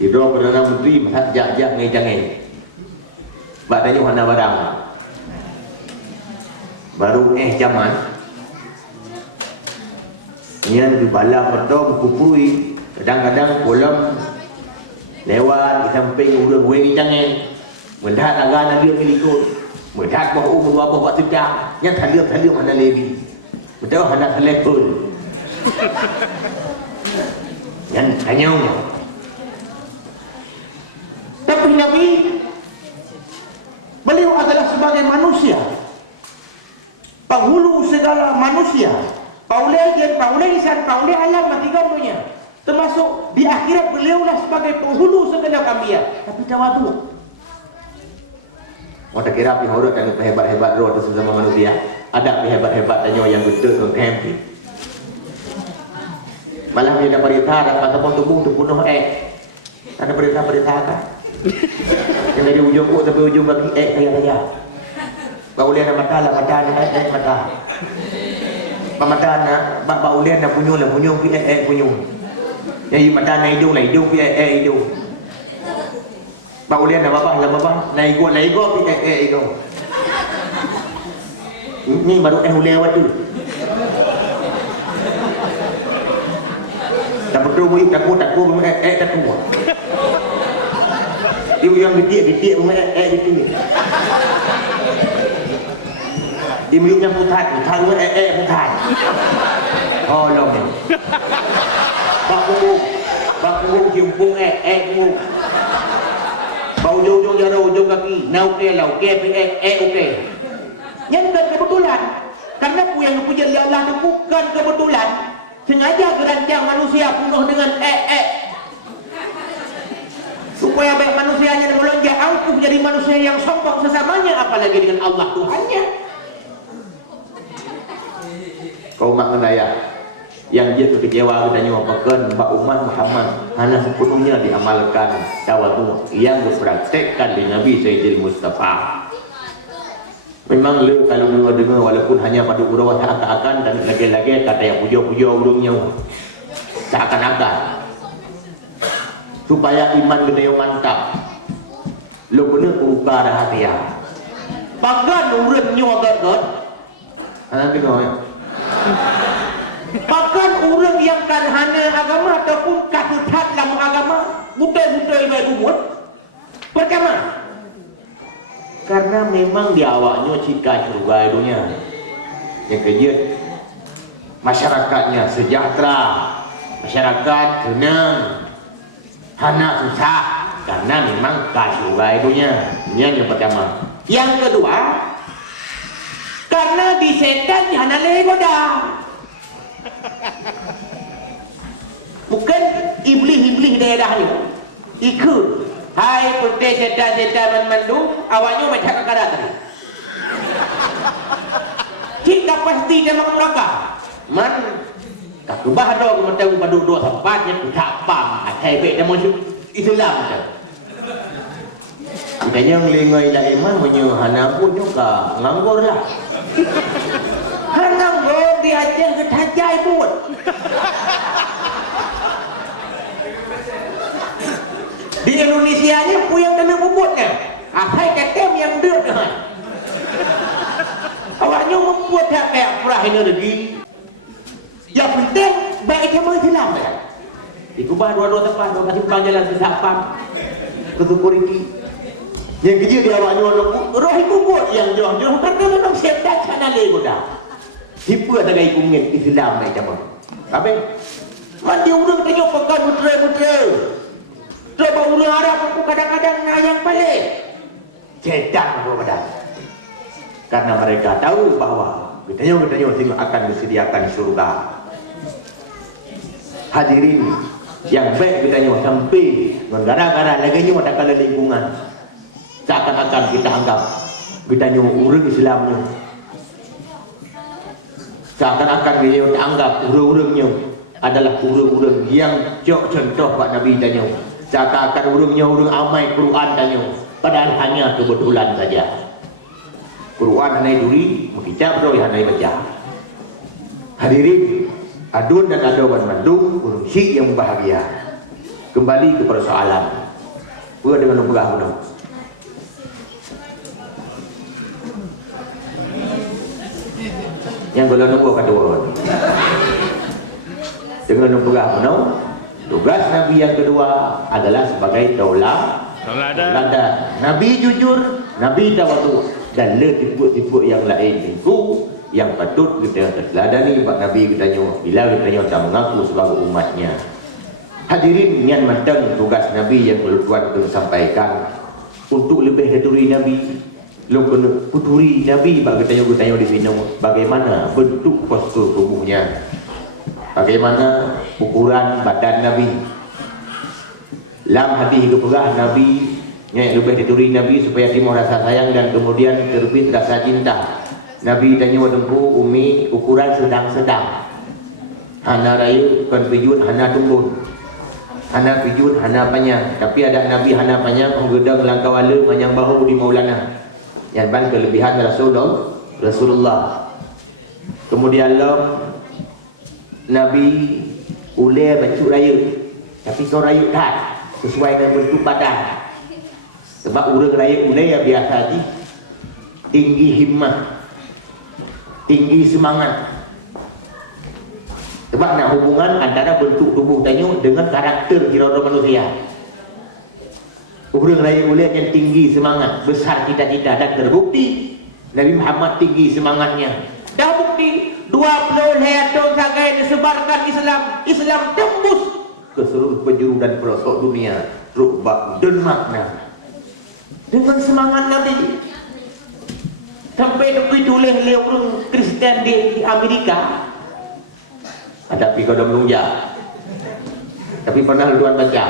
Hero Perdana Menteri masak jak ngai-ngai. Badanya hana barang. Baru zaman nyan di bala petong kupui kadang-kadang kolam lewat di samping urang wei jangan melihat agak dia milikut melihat bahu berapa buat sejak yang talium ada lebih betul ada telefon yang hanya tapi Nabi beliau adalah sebagai manusia penghulu segala manusia paulai insan paulai alam mati dunia. Termasuk di akhirat beliaulah sebagai penghulu segala kambia. Tapi tawadu. Mau tak kira pihak orang kan hebat-hebat roh itu sesama manusia. Ada hebat-hebat tanya yang betul orang camping. Malah dia dapat perintah dapat tepung tubuh untuk bunuh ada perintah kan. Yang dari ujung ku sampai ujung bagi kaya. Baulian mata mata. Pamata baulian punyung punyung. Yang mata na hidung hidung. Baulian na baba naigo hidung. Ini baru lewat tu. Tak perlu takut takut Dia yang gede gitu. Dia yang putat oh long. Bak jempung kumuk. Bau ujung jauh ujung kaki. Nau ke lau ke oke. Yang bukan kebetulan. Karena yang punya Allah itu bukan kebetulan. Sengaja gerancang manusia penuh dengan supaya baik manusianya melonjak angkuh jadi manusia yang sombong sesamanya, apalagi dengan Allah Tuhannya. Kau mengenaya yang dia kecewa katanya apakan umat Muhammad hanya sepenuhnya diamalkan tawadu yang dipraktekkan di Nabi Sayyidil Mustafa. Memang lu kalau dengar walaupun hanya pada urang seakan-akan dan lagi-lagi kata yang puja-puja ulungnya seakan-akan supaya iman kita yang mantap. Lu kena buka rahasia. Pagan urang nyo agak-agak. Tengok ya. Pagan urang yang karhana agama ataupun katutat dalam agama, butai-butai baik buat. Pertama, karena memang di awaknya cita surga dunia. Yang kedua, masyarakatnya sejahtera, masyarakat tenang, hana susah, karena memang surga dunia. Ini yang pertama. Yang kedua, karena di setan hana legoda. Bukan iblis-iblis daerah ni ikut. Hai putih setan-setan mandung, awaknya macam kakak tadi. Jika pasti dia makan neraka. Man, tak kubah dong kemudian pada dua tempatnya tak pam. Hai baik dia masuk Islam ke. Makanya ngelingai dah iman punya hana pun juga nganggur lah. Nganggur diajar ke tajai pun. Di Indonesia ni puyang kena bubutnya. Asai katem yang duduk dengan. Awaknya membuat kayak perah energi. Yang penting baik dia Islam ya. Dikubah dua-dua tempat, dua kasih jalan sesapam ke security. Yang kerja dia awaknya roh bubut yang jauh-jauh karena memang setan sana legoda. Siapa tak gaya kumingin Islam baik macam apa? Mandi urang tanya pekan mutra-mutra. Coba urang harap aku kadang-kadang yang paling setan kepada. Karena mereka tahu bahawa Getanya sini akan disediakan surga. Hadirin yang baik getanya sampai gara-gara lagi ada kala lingkungan. Seakan-akan kita anggap getanya orang Islamnya. Seakan-akan dia anggap orang-orangnya adalah orang-orang yang contoh Pak Nabi tanya. Seakan-akan orangnya orang amai Quran tanya. Padahal hanya kebetulan saja. Quran hanai duri, mengicap roh hanai baca. Hadirin, adun dan adawan mandung, urusik yang bahagia. Kembali ke persoalan. Buat dengan pegah menang. Yang kalau nunggu kata orang. Dengan pegah menang, tugas Nabi yang kedua adalah sebagai tauladan. Nabi jujur, Nabi tawadu. Dan le tipu-tipu yang lain itu yang patut kita teladani Pak Nabi katanya bila katanya tak mengaku sebagai umatnya. Hadirin yang matang tugas Nabi yang perlu Tuhan sampaikan untuk lebih dari Nabi. Lu kena puturi Nabi bagi tanya di sini bagaimana bentuk postur tubuhnya. Bagaimana ukuran badan Nabi. Lam hadis kepegah Nabi yang lebih dituri Nabi supaya timur rasa sayang dan kemudian terbit rasa cinta. Nabi tanya wadengku umi ukuran sedang-sedang. Hana rayu kan pijun hana tumbun. Hana pijun hana panjang. Tapi ada Nabi hana panjang menggedang langkah wala panjang bahu di Maulana. Yang ban kelebihan Rasulullah. Kemudian Allah Nabi ulai baju rayu. Tapi kau rayu tak sesuai dengan bentuk badan. Sebab orang raya ulai yang biasa haji tinggi himmah, tinggi semangat. Sebab nak hubungan antara bentuk tubuh tanya dengan karakter kira-kira manusia. Orang raya ulai yang tinggi semangat, besar cita-cita dan terbukti Nabi Muhammad tinggi semangatnya. Dah bukti 20 tahun sagai disebarkan Islam tembus ke seluruh penjuru dan pelosok dunia. Rubak dan makna dengan semangat Nabi sampai begitu oleh orang Kristen di Amerika. Tapi kau dah melunjak. Tapi pernah Tuhan baca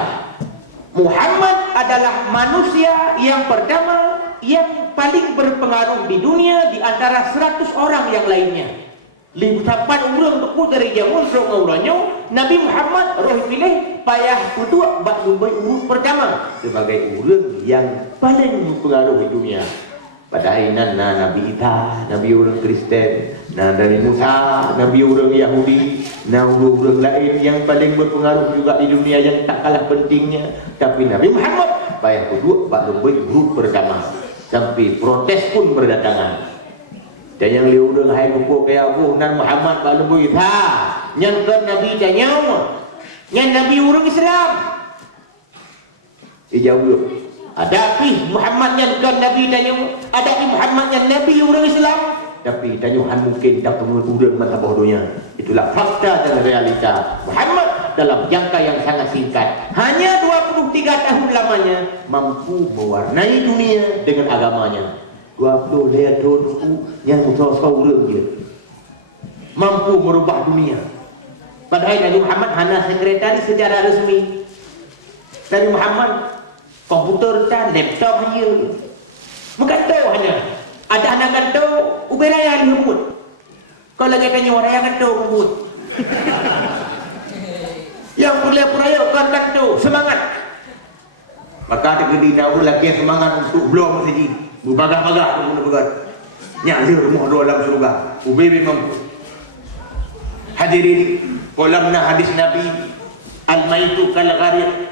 Muhammad adalah manusia yang pertama yang paling berpengaruh di dunia di antara 100 orang yang lainnya. Libutan orang berput dari jamun orang-orangnya Nabi Muhammad roh pilih payah kedua bak lumbai urut pertama sebagai orang yang paling berpengaruh di dunia. Pada ainan Nabi Isa, Nabi orang Kristen, Nabi Musa, Nabi orang Yahudi, Nabi orang lain yang paling berpengaruh juga di dunia yang tak kalah pentingnya. Tapi Nabi Muhammad sampai duduk bak lebih grup berdamai sampai protes pun berdatangan. Dan yang liu dah hai kuku kaya Abu nan Muhammad bak lebih tha nyan kan Nabi tanya nyan Nabi orang Islam. Jawab ada pi Muhammad nyan kan Nabi tanya ada pi Muhammad nyan Nabi orang Islam. Tapi tanyuhan mungkin tak perlu urang mata bodohnya. Itulah fakta dan realita. Muhammad dalam jangka yang sangat singkat, hanya 23 tahun lamanya, mampu mewarnai dunia dengan agamanya. 20 tahun yang musuh-musuh urang dia. Mampu merubah dunia. Padahal Nabi Muhammad hanya sekretaris secara resmi. Nabi Muhammad komputer dan laptop hanya. Bukan tahu hanya. Ada anak kanto, uberaya lembut. Kalau lagi tanya orang yang kanto lembut. Yang boleh peraya kan kanto semangat. Maka ada gedi tahu lagi semangat untuk belum saja. Berbagah-bagah pun begat. Nyali rumah dua dalam surga. Ubay mampu. Hadirin, kolamna hadis Nabi, al-maitu kal gharir.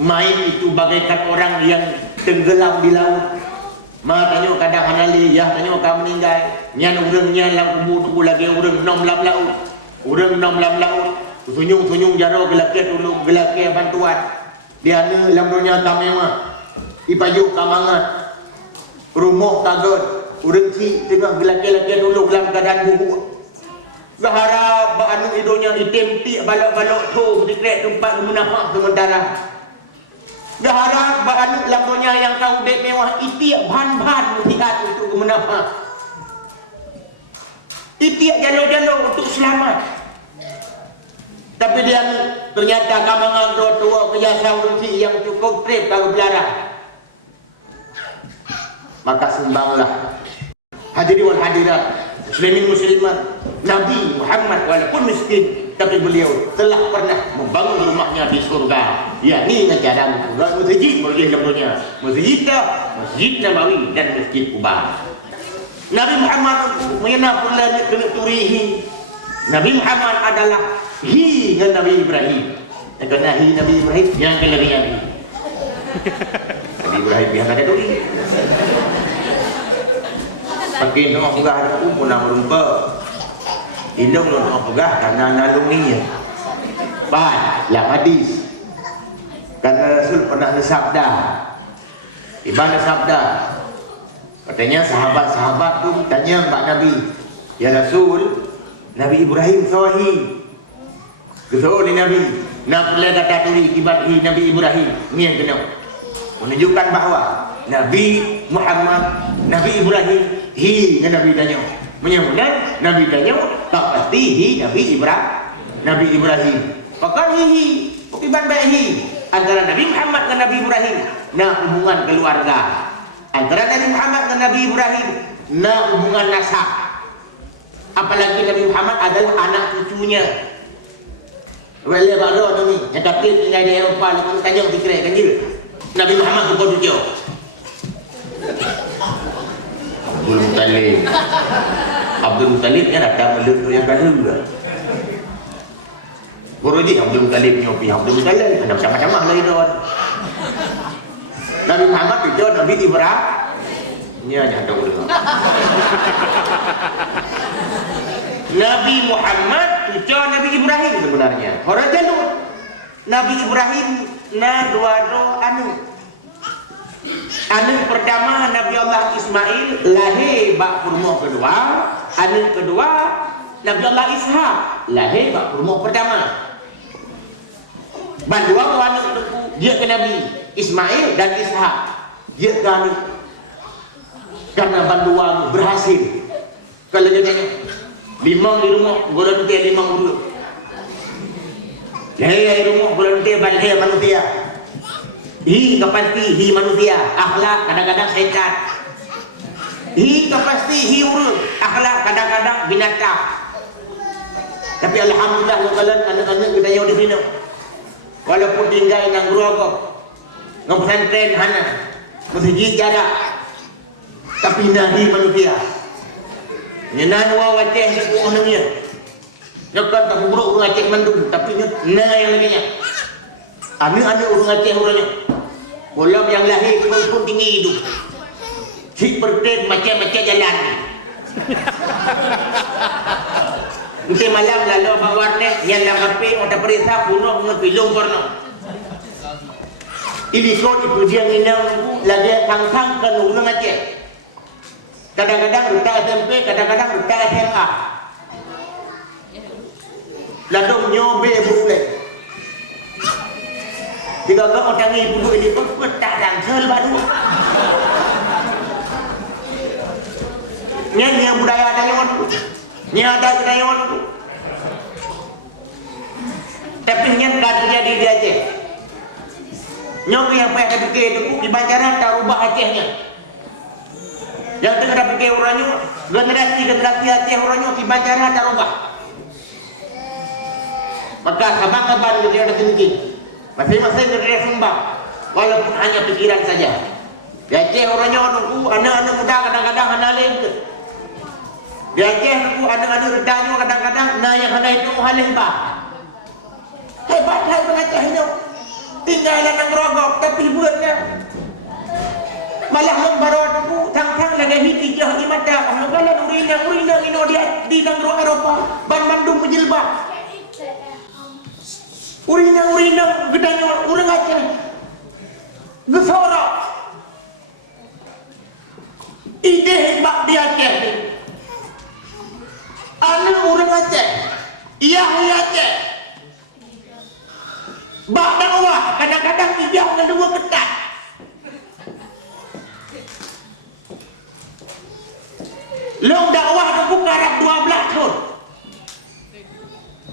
Main itu bagaikan orang yang tenggelam di laut. Ma tanyo kadang hanali ya tanyo ka meninggal nyan urang nyan lang kubu lagi urang nom lam laut urang nom lam laut sunyung jaro gelake tulung gelake bantuan dia ne lam dunia tamema ipaju kamangat rumah kaget urang ci tengah gelake dulu dalam keadaan bubu gahara ba anu idonya item ti balok-balok tu dikrek tempat munafak sementara. Gahara baan lakonya yang kau dek mewah itiak ban-ban mutiat untuk menafak. Itiak jalo-jalo untuk selamat. Tapi dia ternyata kamangan tua kejasa urusi yang cukup trip kalau belara. Maka sembanglah. Hadirin wal hadirat, muslimin muslimat, Nabi Muhammad walaupun miskin tapi beliau telah pernah membangun rumahnya di surga, yakni menjadi masjid boleh namanya Masjid Nabawi dan Masjid Quba. Nabi Muhammad mengenal pula turihi. Nabi Muhammad adalah hi dengan Nabi Ibrahim. Kena hi Nabi Ibrahim yang kelarian. Nabi Ibrahim yang ada turi. Pakai nama pegah aku pun nak merumpah. Indung nak pegah karena nalunginya. Bahan, yang hadis. Karena Rasul pernah bersabda. Ibadah sabda. Katanya sahabat-sahabat tu tanya Mbak Nabi. Ya Rasul, Nabi Ibrahim sawahi. Kesoal Nabi. Nak pula kata turi ibadhi Nabi Ibrahim. Ini yang kena. Menunjukkan bahawa Nabi Muhammad, Nabi Ibrahim, hi dengan Nabi tanya. Menyambutkan Nabi tanya, tak pasti hi Nabi Ibrahim. Pakai hi, pakai baik hi. Antara Nabi Muhammad dengan Nabi Ibrahim, nah hubungan keluarga. Antara Nabi Muhammad dengan Nabi Ibrahim, nah hubungan nasab. Apalagi Nabi Muhammad adalah anak cucunya. Wala baru ni, yang kata tinggal di Eropah, lepas tanya dikira kan dia. Nabi Muhammad bukan cucu. Abdul Muttalib kan datang meluk yang kedua. Borodih Abdul Muttalib nyopi Abdul Muttalib ada macam-macam lagi don. Nabi Muhammad itu Nabi Ibrahim. Nya ada ulang. Nabi Muhammad itu Nabi Ibrahim sebenarnya. Orang jalur Nabi Ibrahim na dua anu. Anak pertama Nabi Allah Ismail lahir bak kurma kedua. Anak kedua Nabi Allah Ishak lahir bak kurma pertama. Bandua anak dia ke Nabi Ismail dan Ishak. Dia ke anak karena bandua berhasil. Kalau dia tanya limang di rumah golongan dia limang urut. Lahir rumah golongan dia balik manusia. Hi kapasti hi manusia, akhlak kadang-kadang setan. Hi kapasti hi urut, akhlak kadang-kadang binatang. Tapi alhamdulillah lokalan anak-anak kita yang di sini. Walaupun tinggal nang gerobak, nang pesantren hana, masjid jarak. Tapi nahi manusia. Nyenan wa wajah di pu'unnya. Nakkan tak buruk ngacek mandum, tapi nah yang lainnya. Anak-anak urang Aceh orangnya. Belum yang lahir pun tinggi itu. Seperti macam-macam jalan. Nanti malam lalu bawarnya nyala kape atau perintah bunuh ngepilung korno. Ilikot itu dia nginang lagi tang-tang ke nulung aja. Kadang-kadang ruta SMP, kadang-kadang ruta SMA. Lalu nyobe buklek. Jika kau orang ibu ini pun tak langsung baru. Nyanyi budaya ada yang nyada kedayon. Tapi nyan kadernya di Aceh. Nyok yang payah fikir itu di Banjaran tak rubah Acehnya. Yang tengah fikir orangnya generasi Aceh orangnya di Banjaran tak rubah. Maka kabar-kabar dia ada tinggi. Masing-masing dari sembah, walaupun hanya pikiran saja. Di Aceh orangnya nunggu anak-anak muda kadang-kadang anak lain. Di Aceh nunggu anak-anak redanya kadang-kadang nah yang ada itu halih bah. Hebat Aceh itu. Tinggalan yang rogok tapi buatnya malah baru nunggu tang-tang lagi hijau di mata. Kalau urina ino di negara Eropa, Bandung menjilbab. Urina gedanya urang Aceh gesorok ide hebat di Aceh ni anak urang Aceh iya Aceh bak dakwah kadang-kadang ijah dengan dua ketat long dakwah tu bukan Arab 12 tahun.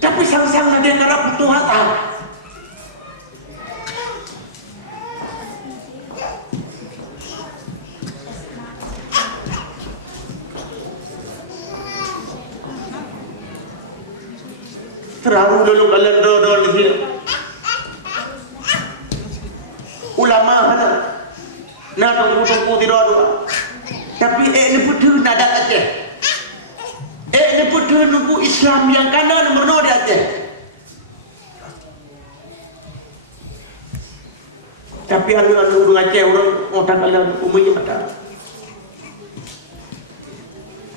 Tapi sang-sang dia ngarap butuh hati. Terlalu dulu kalian dodol di sini. Ulama ada. Nah tunggu tidak ada. Tapi ini betul nada Aceh. Ini betul nunggu Islam yang kanan nomor 2 di Aceh. Tapi anu urang Aceh orang otak kalian umumnya mata.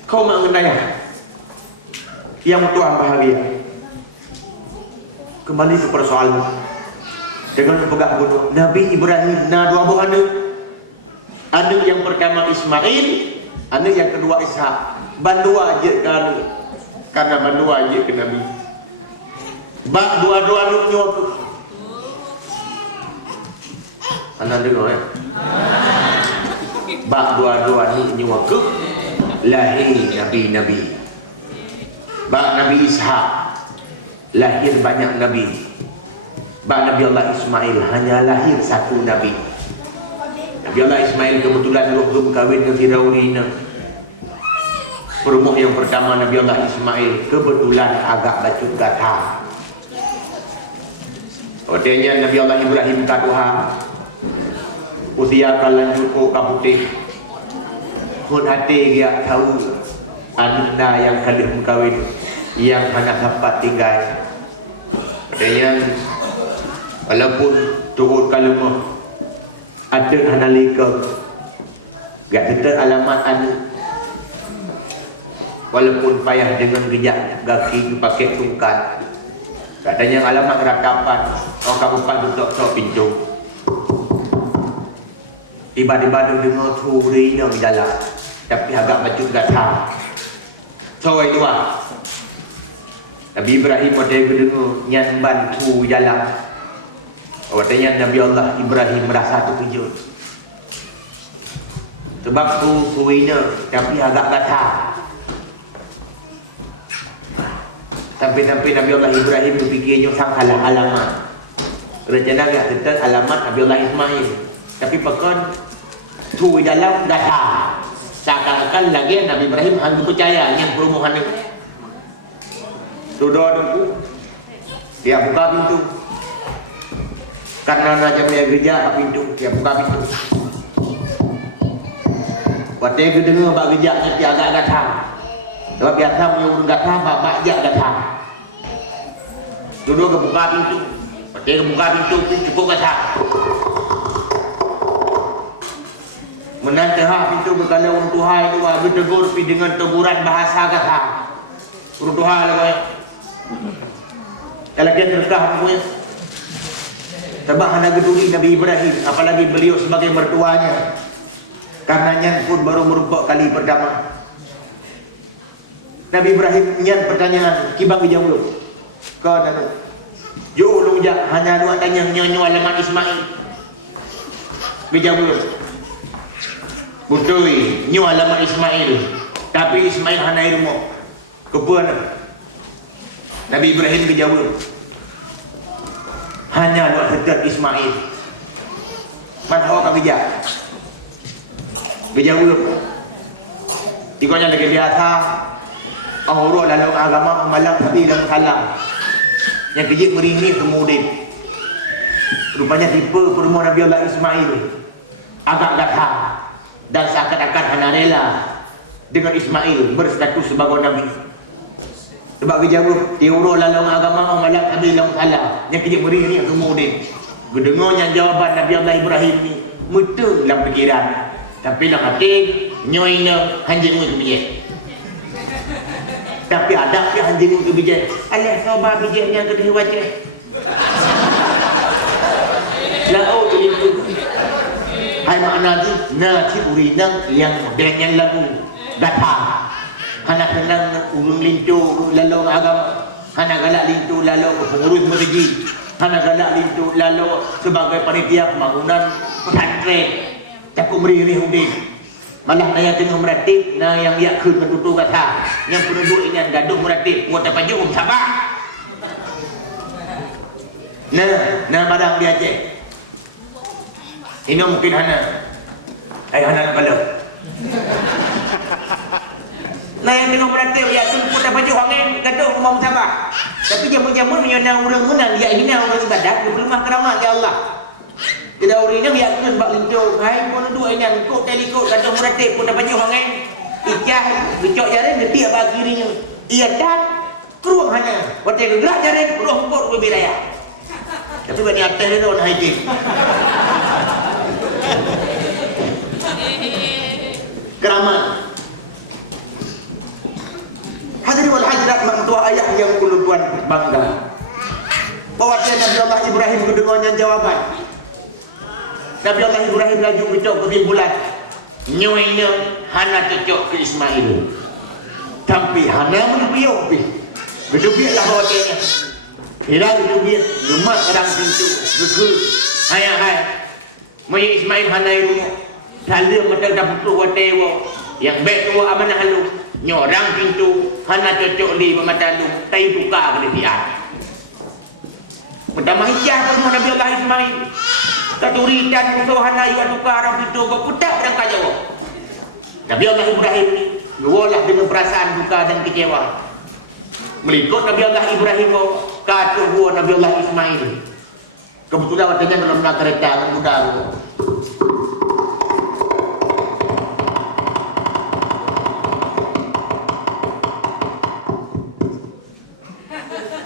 Kau mengenai yang tua bahagia. Kembali ke persoalan dengan pegang bunuh Nabi Ibrahim na dua buah anak yang pertama Ismail, anak yang kedua Ishak. Bandua aja kan karena bandua aja ke Nabi. Bak dua-dua nuknya tu. Anda dengar ya? Bak dua-dua nuknya ke lahir Nabi. Bak Nabi Ishak lahir banyak Nabi. Bak Nabi Allah Ismail hanya lahir satu Nabi. Nabi Allah Ismail kebetulan belum kahwin dengan Firaunina. Perumah yang pertama Nabi Allah Ismail kebetulan agak bacut gata. Odenya Nabi Allah Ibrahim kaduha usia kalan cukup kaputih. Pun hati dia tahu anda yang kali kawin yang anak dapat tinggal. Odenya walaupun turun kalemah ada analika gak kita alamat anu. Walaupun payah dengan gejak kaki pakai tungkat. Katanya alamat rakapan orang kabupaten tutup pintu. Tiba-tiba dengar turina di dalam. Tapi agak bacut gata. Soai dua. Nabi Ibrahim ada dengar nyan bantu jalan. Katanya Nabi Allah Ibrahim merasa terkejut. Sebab turina tapi agak gata. Sampai-sampai Nabi Allah Ibrahim berfikirnya sang salah alamat. Rencana dia tetap alamat Nabi Allah Ismail. Tapi pekan tu dalam data. Seakan-akan lagi Nabi Ibrahim hanya percaya yang perumahan itu. Sudah tunggu. Dia buka pintu. Karena najamnya gereja pintu, dia buka pintu. Waktu dia dengar bak gereja dia agak datang. Sebab biasa menyuruh gata, bapak je gata. Duduk ke buka pintu. Ketika buka pintu, cukup gata. Menanti hak pintu berkala orang Tuhan itu bertegur dengan teguran bahasa kata. Orang Tuhan lah boy. Kalau kita terkah boy. Sebab anak geduri Nabi Ibrahim, apalagi beliau sebagai mertuanya. Karenanya pun baru merupakan kali pertama. Nabi Ibrahim nyan pertanyaan kibang dijawab. Kau dan yo ulung jak hanya dua tanya nyonyo alamat Ismail. Dijawab. Betul, nyu alamat Ismail. Tapi Ismail hanai rumah. Kepuan. Nabi Ibrahim dijawab. Hanya dua dekat Ismail. Mana awak bijak? Dijawab. Tikonya lagi biasa. Orang dalam agama malam tapi dalam salam. Yang kejik meringis kemudian. Rupanya tipe perempuan Nabi Allah Ismail agak gatal dan seakan-akan hana rela dengan Ismail berstatus sebagai Nabi. Sebab dijawab tiura dalam agama malam tapi dalam salam. Yang kejik meringis kemudian. Mendengarnya jawapan Nabi Allah Ibrahim ni betul dalam fikiran. Tapi dalam hati nyoyna hanjing kebiyak. Tapi ada ke hanjing kebiják. Alah sobat bijaknya ke diwajah. Lau itu. Hai makna di nasi urinang yang dengan lagu gata. Hana kenang urung lintu lalu agama. Hana galak lintu lalu pengurus masjid. Hana galak lintu lalu sebagai panitia pembangunan pesantren. Takut merih udin. Malah naya tengah meratib, nah yang yakun menduduh kata, yang penduduk ini yang gaduh meratib, buat apa jom sabar. Nah barang dia cek. Ini mungkin hana, hana kepala. Nah yang tengah meratib, yakun buat apa jom angin, gaduh mau sabar. Tapi jamu-jamu menyonang orang menang, ya ini orang ibadat, berlemah keramat ya Allah. Tidak orang ini yakun bak lincuk. Hai pun dua ini kok telikot kata meratib pun dapat nyuh angin. Ijah dicok jaring detik apa kirinya. Ia dah keruang hanya. Waktu gerak jaring keruang pun berbiraya. Tapi bani atas dia orang haji. Keramat. Hadirin wal hadirat tua ayah yang ulu tuan bangga. Bahawa Nabi Allah Ibrahim kedengarannya jawaban. Nabi Allah Ibrahim laju kecok kesimpulan nyoynya hana cocok ke Ismail. Tapi hana menubiuk berdubiuk lah bawatnya. Kira berdubiuk rumah orang pintu berkul hai moya Ismail hana rumah lalu macam dah putus watewa yang baik tua amanah halu nyorang pintu hana cocok di pemata lu tai tukar ke dia. Pertama hijah perempuan Nabi Allah Ismail Katuri dan usaha ayu tukar orang itu kau putak berangkat jauh. Nabi Allah Ibrahim ni lualah dengan perasaan duka dan kecewa. Melingkut Nabi Allah Ibrahim kau kata buah Nabi Allah Ismail. Kebetulan waktunya dalam nak kereta akan mudah.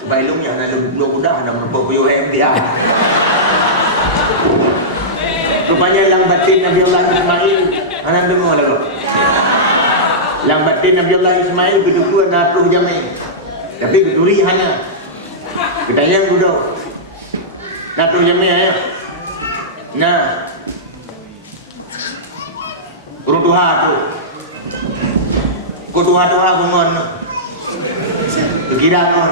Bailungnya ada mudah nak mempunyai MDA. Rupanya lang batin Nabi Allah Ismail anak dengar lagu. Lang batin Nabi Allah Ismail kedua natuh jamai. Tapi keduri hanya. Kita yang duduk. Natuh jamai ayah. Nah. Rutuha tu. Kutuha-tuha bungon. Kira tu.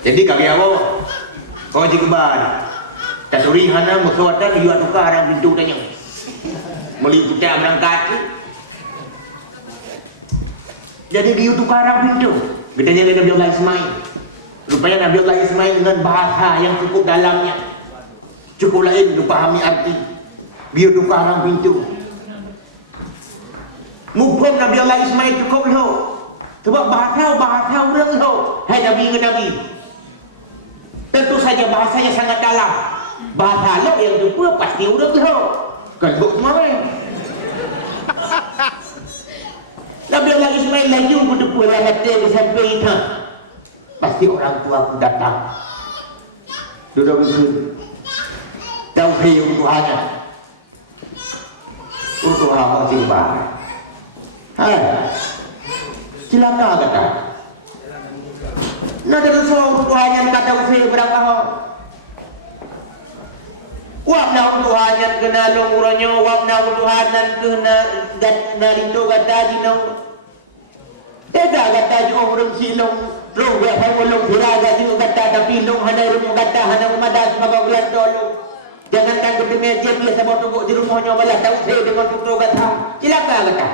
Jadi kaki awak. Kau jika bar. Katuri hana mekawatan dia tukar orang pintu tanya. Meliputi berangkat. Jadi dia tukar orang pintu. Katanya Nabi Allah Ismail. Rupanya Nabi Allah Ismail dengan bahasa yang cukup dalamnya. Cukup lain dipahami arti. Dia tukar orang pintu. Mufhum Nabi Allah Ismail cukup lo. Sebab bahasa orang lo. Hai Nabi dengan Nabi. Tentu saja bahasanya sangat dalam. Bahasa lo yang kedua pasti udah lo. Kan buk semua. Nabi Allah Ismail laju berdua hati sampai itu. Pasti orang tua pun datang. Duduk betul. Tahu hiu Tuhannya. Tuhan masih baik. Hai, silakan kata. Nak ada seorang Tuhan yang kata usai berangkah. Wap nak Tuhan yang kena longurannya, wap nak Tuhan yang kena lindu kata jinong. Tidak kata jinong orang silong, long berapa long beraga jinong kata tapi long hana rumah kata hana madas sebagai gelas dulu. Jangan tangguh di meja dia sama tunggu di rumahnya malah tahu saya dengan tutur kata. Silakan kata.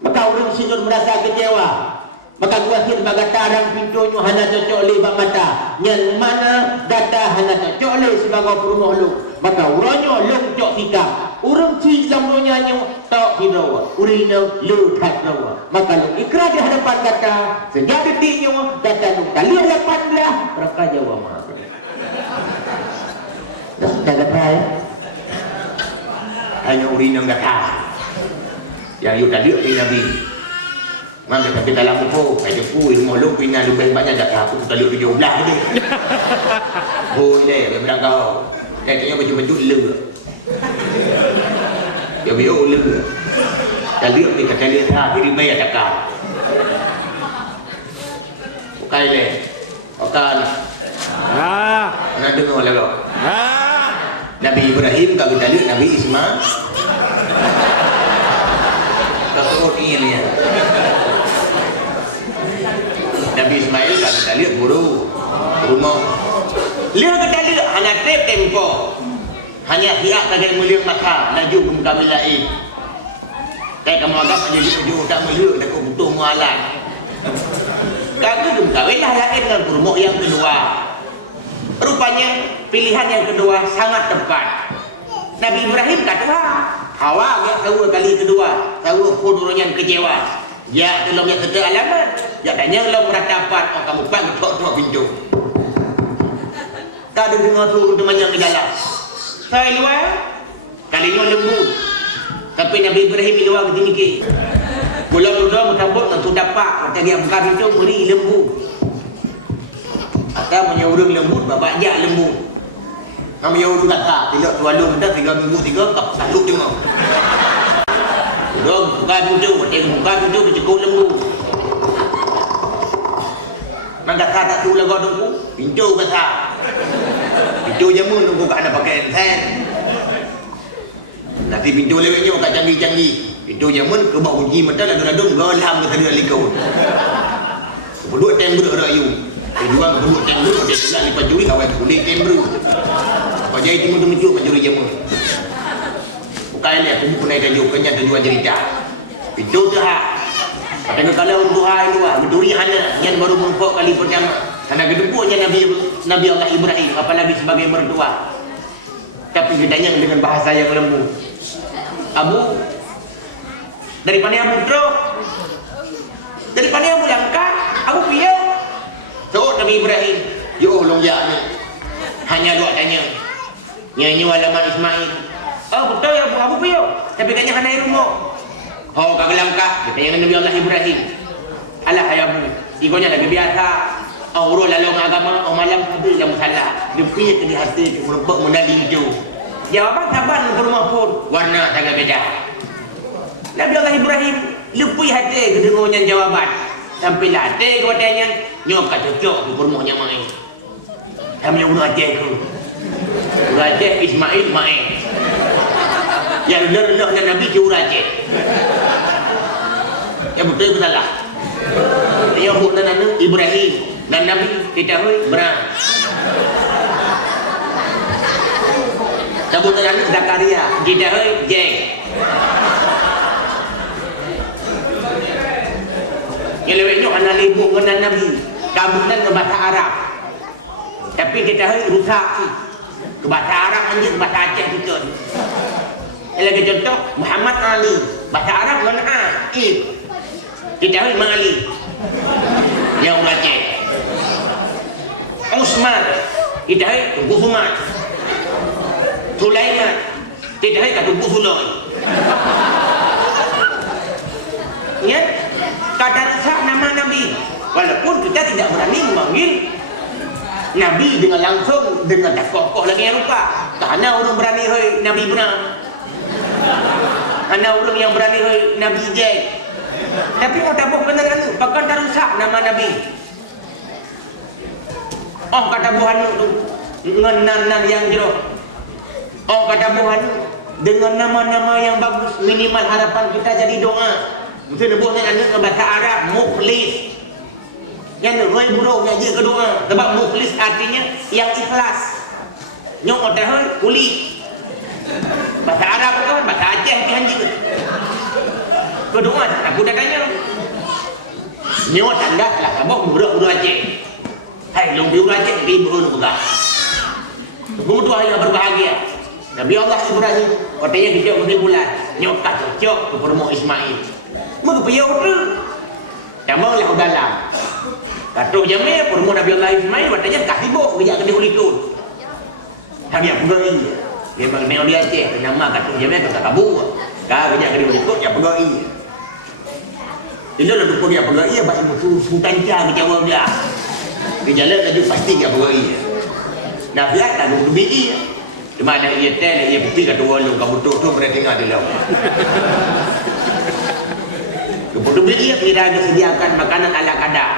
Maka orang sinur merasa kecewa. Maka kuasir bagata dalam pintunya hana cocok lebak mata. Yang mana data hana cocok le sebagai rumah lu. Maka orangnya long cok sikap. Orang ci dalam dunia nya tak hidawa. Urina lu tak rawa. Maka lu ikrar di hadapan kata. Sejak detiknya data lu tak lihat hadapan dia. Mereka jawab maaf. Dah kata ya. Hanya urina kata. Yang you tak lihat di Nabi. Maka tapi dalam buku, saya jumpa rumah lu pindah lebih banyak tak aku tak lihat 17 ni. Oh ini dia bilang kau. Kayaknya baju-baju lu. Dia biar lu. Tak lihat ni kata lihat ha, diri mai tak kau. Bukai le. Bukan. Nak dengar lah kau. Nabi Ibrahim kau kita lihat Nabi Ismail. Kau ini ya. Nabi Ismail kan kita lihat guru rumah. Lihat kita lihat hanya tempo. Hanya pihak kagak mulia maka laju kami lain. Kayak kamu agak menjadi tak mulia dah kau butuh mualan. Kagak dum kawinlah lain dengan rumah yang kedua. Rupanya pilihan yang kedua sangat tepat. Nabi Ibrahim kata Hawa yang tahu kali kedua, tahu kodurnya kecewa. Ya dalam yang kata alamat. Ya tanya lo meratapan oh kamu pagi tok-tok pintu. Tak ada dengar turun temannya ke jalan. Saya luar kalinya lembut. Tapi Nabi Ibrahim luar ke tinggi. Pulau dua mentambut tentu dapat kata dia buka pintu beri lembut. Atau menyuruh lembut babak jak lembut. Kamu menyuruh kata tidak tualung dah 3 minggu 3 tak selalu tengok. Dong buka pintu, buka pintu cukup lembut. Maka kata tu lagu tunggu pintu besar. Pintu jamun tunggu kat nak pakai enten. Nanti pintu lewatnya kat canggih-canggih. Pintu jamun ke bawah kunci mata lalu-lalu golam ke tadi likau. Kedua tembur rayu. Kedua tembur dia sudah lipat juri kawan kulit tembur. Apa jadi timun-timun majuri jamun. Bukan ni aku pun naik tajukannya tujuan cerita. Pintu tu ha. Padahal kalau Tuhan luar berduri hana yang baru mempok kali pertama. Hana gedebuknya Nabi Allah Ibrahim apalagi sebagai mertua. Tapi ditanya dengan bahasa yang lembut. Abu daripada Abu Tro daripada Abu Langkah Abu Pia. So Nabi Ibrahim yo long ya ni. Hanya dua tanya. Nyanyi alamat Ismail. Oh betul ya Abu Pia. Tapi katanya hana rumah. Oh kagak langkah dia Nabi Allah Ibrahim. Alah ayamu igonya lagi biasa. Orang lalu agama malam habis dalam salah. Dia punya ke di hati merebak menali hijau. Jawapan saban ke rumah pun warna sangat beda. Nabi Allah Ibrahim lupa hati ke dengarnya jawapan. Sampai hati ke watanya nyok cocok ke rumahnya mai. Kami yang urut ke. Urut Ismail mai. Yang lerlah dan Nabi ke urut yang betul ke salah. Yang bukan Nabi Ibrahim dan Nabi kita berang. Sebut Nabi Zakaria kita jeng. Yang lewatnya anak libur dengan Nabi kabutan ke bahasa Arab. Tapi kita rusak ke bahasa Arab hanya ke bahasa Aceh kita. Yang lagi contoh Muhammad Ali bahasa Arab dengan A kita Imam Ali yang Aceh. Usman kita Tunggu Sumat. Sulaiman kita Tunggu Suloi. Ya kata rusak nama Nabi walaupun kita tidak berani memanggil Nabi dengan langsung dengan tak kokoh lagi yang rupa. Karena orang berani Nabi benar. Hana orang yang berani Nabi Jack. Tapi orang tak buat benar anu, bahkan tak rusak nama Nabi. Oh kata Tuhan tu dengan yang jeruk. Oh kata Tuhan dengan nama-nama yang bagus, minimal harapan kita jadi doa. Mesti nebusnya anak bahasa Arab mukhlis. Yang roy buruk yang je ke doa. Sebab mukhlis artinya yang ikhlas. Nyok otahan kuli. Bahasa Arab kan bahasa Aceh kan juga. Kedua aku dah tanya. Nyok tanda lah kabok buruk Aceh. Hai long buruk Aceh ribun pegah. Kemudian yang berbahagia. Nabi Allah Ibrahim katanya hidup berbulan. Nyok tak cocok ke permo Ismail. Mengepaya udah. Jamanglah dalam. Kata jamnya permo Nabi Allah Ismail katanya kasih bok kerja kena ulikun. Kami yang pegai. Dia bang dia Aceh nama kata jamnya kata kabur. Kau kerja kena ulikun ya pegai. Itu lah tu pergi pegai bagi musuh sultan kerja dia. Kerja lain lagi pasti dia pegai. Nah dia tak dulu BI. Di mana ia tel ia bukti kat walau kamu tu berarti ngah di laut. Kemudian BI tidak disediakan makanan ala kadar.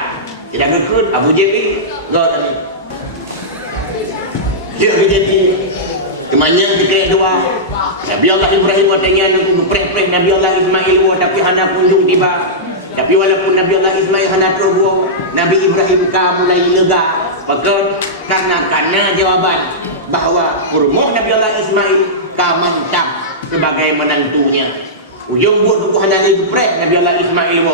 Tidak gekut Abu Jabi gak tadi. Dia jadi kemanya dikira dua. Nabi Allah Ibrahim katanya nunggu preh-preh Nabi Allah Ismail tapi hana kunjung tiba. Tapi walaupun Nabi Allah Ismail hana terbuang, Nabi Ibrahim mulai lega. Bahkan karena jawaban bahawa kurma Nabi Allah Ismail mantap sebagai menantunya. Ujung buat buku hana lagi preh Nabi Allah Ismail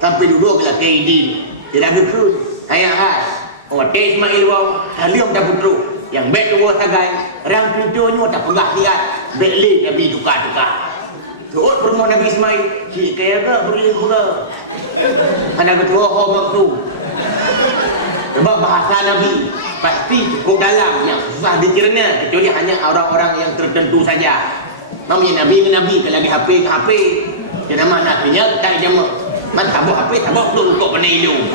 sampai duduk bila kaidin. Tidak betul. Ayah khas. Oh, Teh Ismail halium dah putru. Yang baik tu sagai. Rang pintunya tak pegah lihat. Beli Nabi duka-duka. Tuut permoh Nabi Ismail. Cik kaya ke beri juga. Anak ketua hormat tu. Sebab bahasa Nabi pasti cukup dalam yang susah dicerna. Kecuali hanya orang-orang yang tertentu saja. Namanya Nabi kalau lagi HP ke HP. Dia nama nabinya tak jama. Man tabuk HP, tabuk belum kok kena ilmu.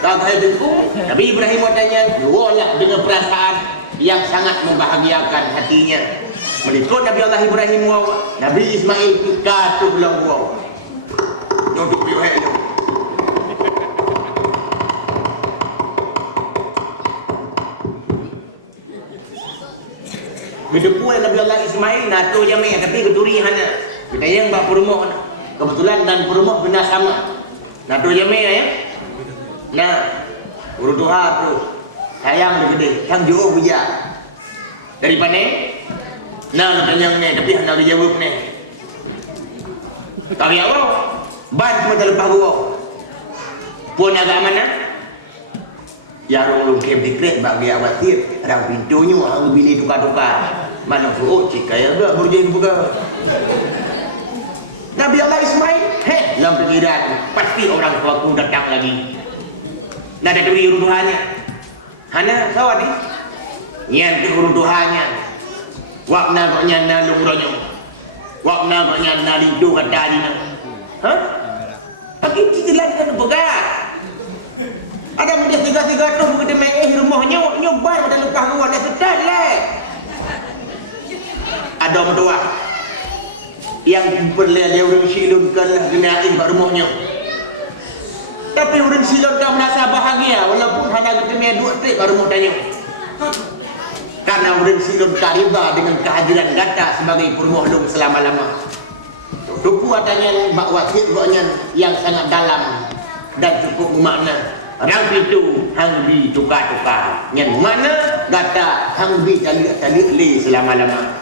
Kalau saya dengar, Nabi Ibrahim katanya, luarlah dengan perasaan yang sangat membahagiakan hatinya. Berikut Nabi Allah Ibrahim Nabi Ismail katuh belang Duduk biuhek tu. Berdepu Nabi Allah Ismail, nato jamai, tapi keturi hana. Kita yang bak perumah kebetulan dan perumah benda sama. Nah tu jamai ya. Nah, urut Tuhan tu sayang dia gede, yang jauh bijak. Dari mana? Nah, tanya ni tapi hendak dijawab ni. Tahu ya Allah? Ban semua lepas gua. Pun agak mana? Ya orang kem dikret bagi awatir, orang pintunya orang bili tukar-tukar. Mana tu cik kaya enggak berjaya buka. Nabi Allah Ismail, dalam pikiran pasti orang tuaku datang lagi. Nak ada duri runtuhannya. Hana sawat ni. Yang runtuhannya. Wakna koknya nalung ronyo. Wakna koknya nalidu kata dina. Hah? Pakai cicilan kan pegat. Ada mudah tiga-tiga tu kita main rumahnya nyobar pada lepas luar dah sedar lah. Ada mertua yang berleleh orang silunkan lah genain kat rumahnya. Tapi orang silun dah merasa bahagia walaupun hanya kita main dua trip kat rumah tanya. Karena orang silun tak riba dengan kehadiran gata sebagai permohlung selama-lama. Duku adanya bak wasit goknya yang sangat dalam dan cukup bermakna. Orang itu hang bi tukar-tukar. Yang mana gata hang bi tali li selama-lama.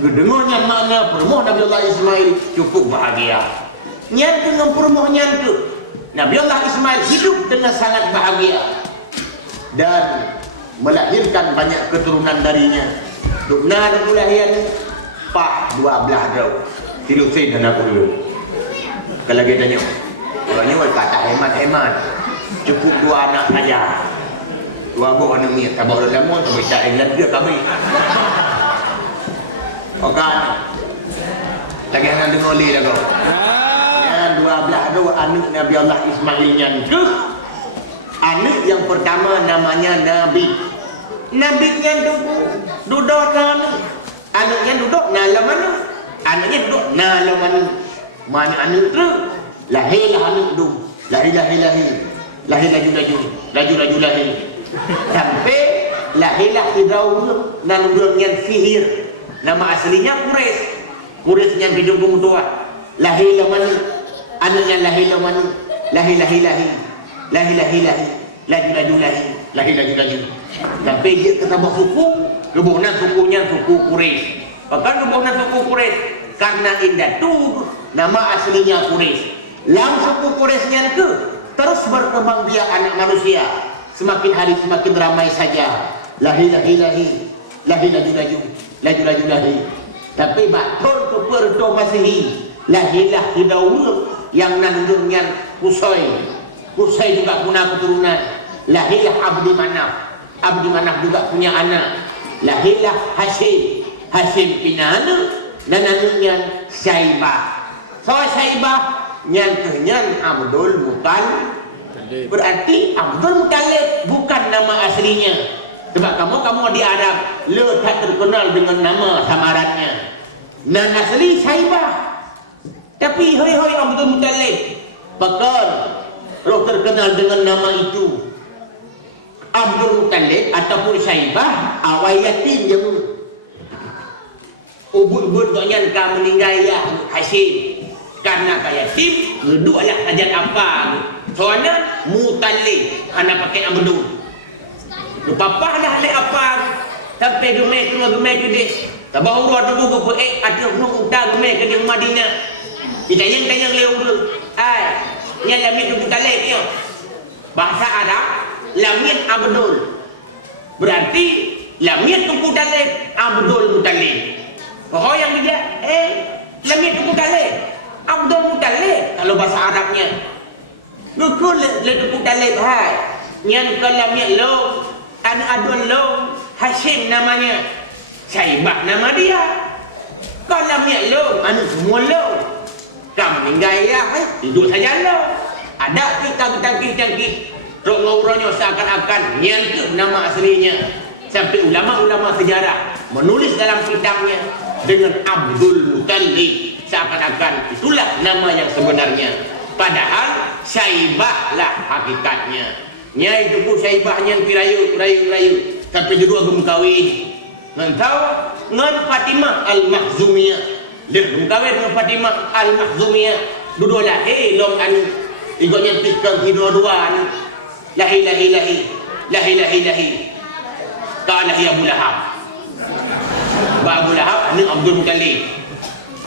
Dengarnya makna permoh Nabi Allah Ismail cukup bahagia. Nyat dengan permohnya itu Nabi Allah Ismail hidup dengan sangat bahagia dan melahirkan banyak keturunan darinya. Dukna kelahiran pak 12 tahun. Tilu sen dan aku dulu. Kalau kita tanya, orangnya kata hemat-hemat. Cukup 2 anak saja. 2 buah anak ni tabak lama sampai tak England dia kami. Okan. Lagi nak dengar li dah kau. Yang 12 tu anak Nabi Allah Ismail yang tu. Anak yang pertama namanya Nabi. Nabi yang duduk kan. Anaknya duduk dalam mana? Anaknya duduk nalo mana anak tu lahirlah anak tu lahir sampai lahirlah Firaun nalurun yang sihir. Nama aslinya Quraisy yang hidung tua. Lahirlah mana anaknya lahir sampai dia ketambah suku kebunan sukunya suku Quraisy. Bahkan kebunan suku Quraisy karena indah tu nama aslinya Quraisy. Lam suku Quraisynya ke terus berkembang biak anak manusia. Semakin hari semakin ramai saja. Lahi. Tapi baton tu perdo Masihi. Lahilah Firaun yang nandungnya Qusay juga punya keturunan. Lahirlah Abdi Manaf juga punya anak. Lahirlah Hashim punya anak dan anaknya Syaibah. So Syaibah nyan Abdul Muttalib. Berarti Abdul Muttalib bukan nama aslinya. Sebab kamu di Arab le tak terkenal dengan nama samarannya. Nan asli Syaibah. Tapi hoi Abdul Muttalib. Bahkan roh terkenal dengan nama itu. Abdul Muttalib ataupun Syaibah awal yatim je pun. Ubud doknya ka meninggal ya Hashim. Karena kaya yatim geduklah hajat apa. Soalnya Muttalib ana pakai Abdul. Papa dah le apa sampai gemai ke des. Tabah urut tu go ada nung udah gemai ke di Madinah. Kita yang le urut. Ai, nya lamit tu Muttalib yo. Bahasa Arab lamit Abdul. Berarti lamit tu Muttalib Abdul Muttalib. Oh yang dia lamit tu Muttalib Abdul Muttalib kalau bahasa Arabnya. Betul le tu Muttalib hai. Nyan lamit lo an Abdul lo Hashim namanya. Syaibah nama dia. Kalau lamit lo anu semua lo. Kamu meninggal ya, hidup saja lo. Ada kita tangkis rok ngobrolnya seakan-akan nyantuk nama aslinya. Sampai ulama-ulama sejarah menulis dalam kitabnya dengan Abdul Muttalib seakan-akan itulah nama yang sebenarnya. Padahal Syaibah lah hakikatnya. Nya itu pun Syaibahnya pirayu sampai dua gemkawin. Ngentau ngan Fatimah Al-Makhzumiyah. Dia gemkawin dengan Fatimah Al-Makhzumiyah. Dua lah long anu. Ikutnya tikam dua anu. Lahi. Kalahi Abu Lahab. Abu Lahab anu Abdul Muttalib.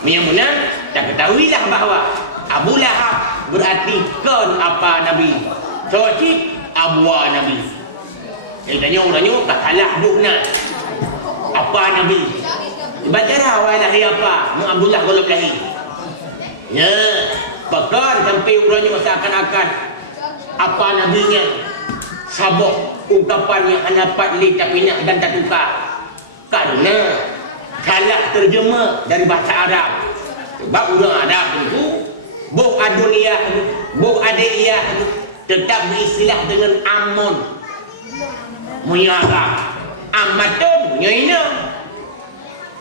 Menyamuna tak ketahuilah bahawa Abu Lahab berarti kon apa Nabi. Soci abwa Nabi. Tanya orangnya tak kalah buhna. Apa Nabi? Baca rawai lahi apa? Mu Abdullah golok lahi. Ya, bahkan sampai orangnya seakan-akan apa nabinya sabok ungkapannya anapat li tak pindah dan tak tukar. Karena kalah terjemah dari bahasa Arab. Sebab orang Arab itu boh aduniyah, boh adiyah tetap beristilah dengan amun. Muyara amadun nyaina.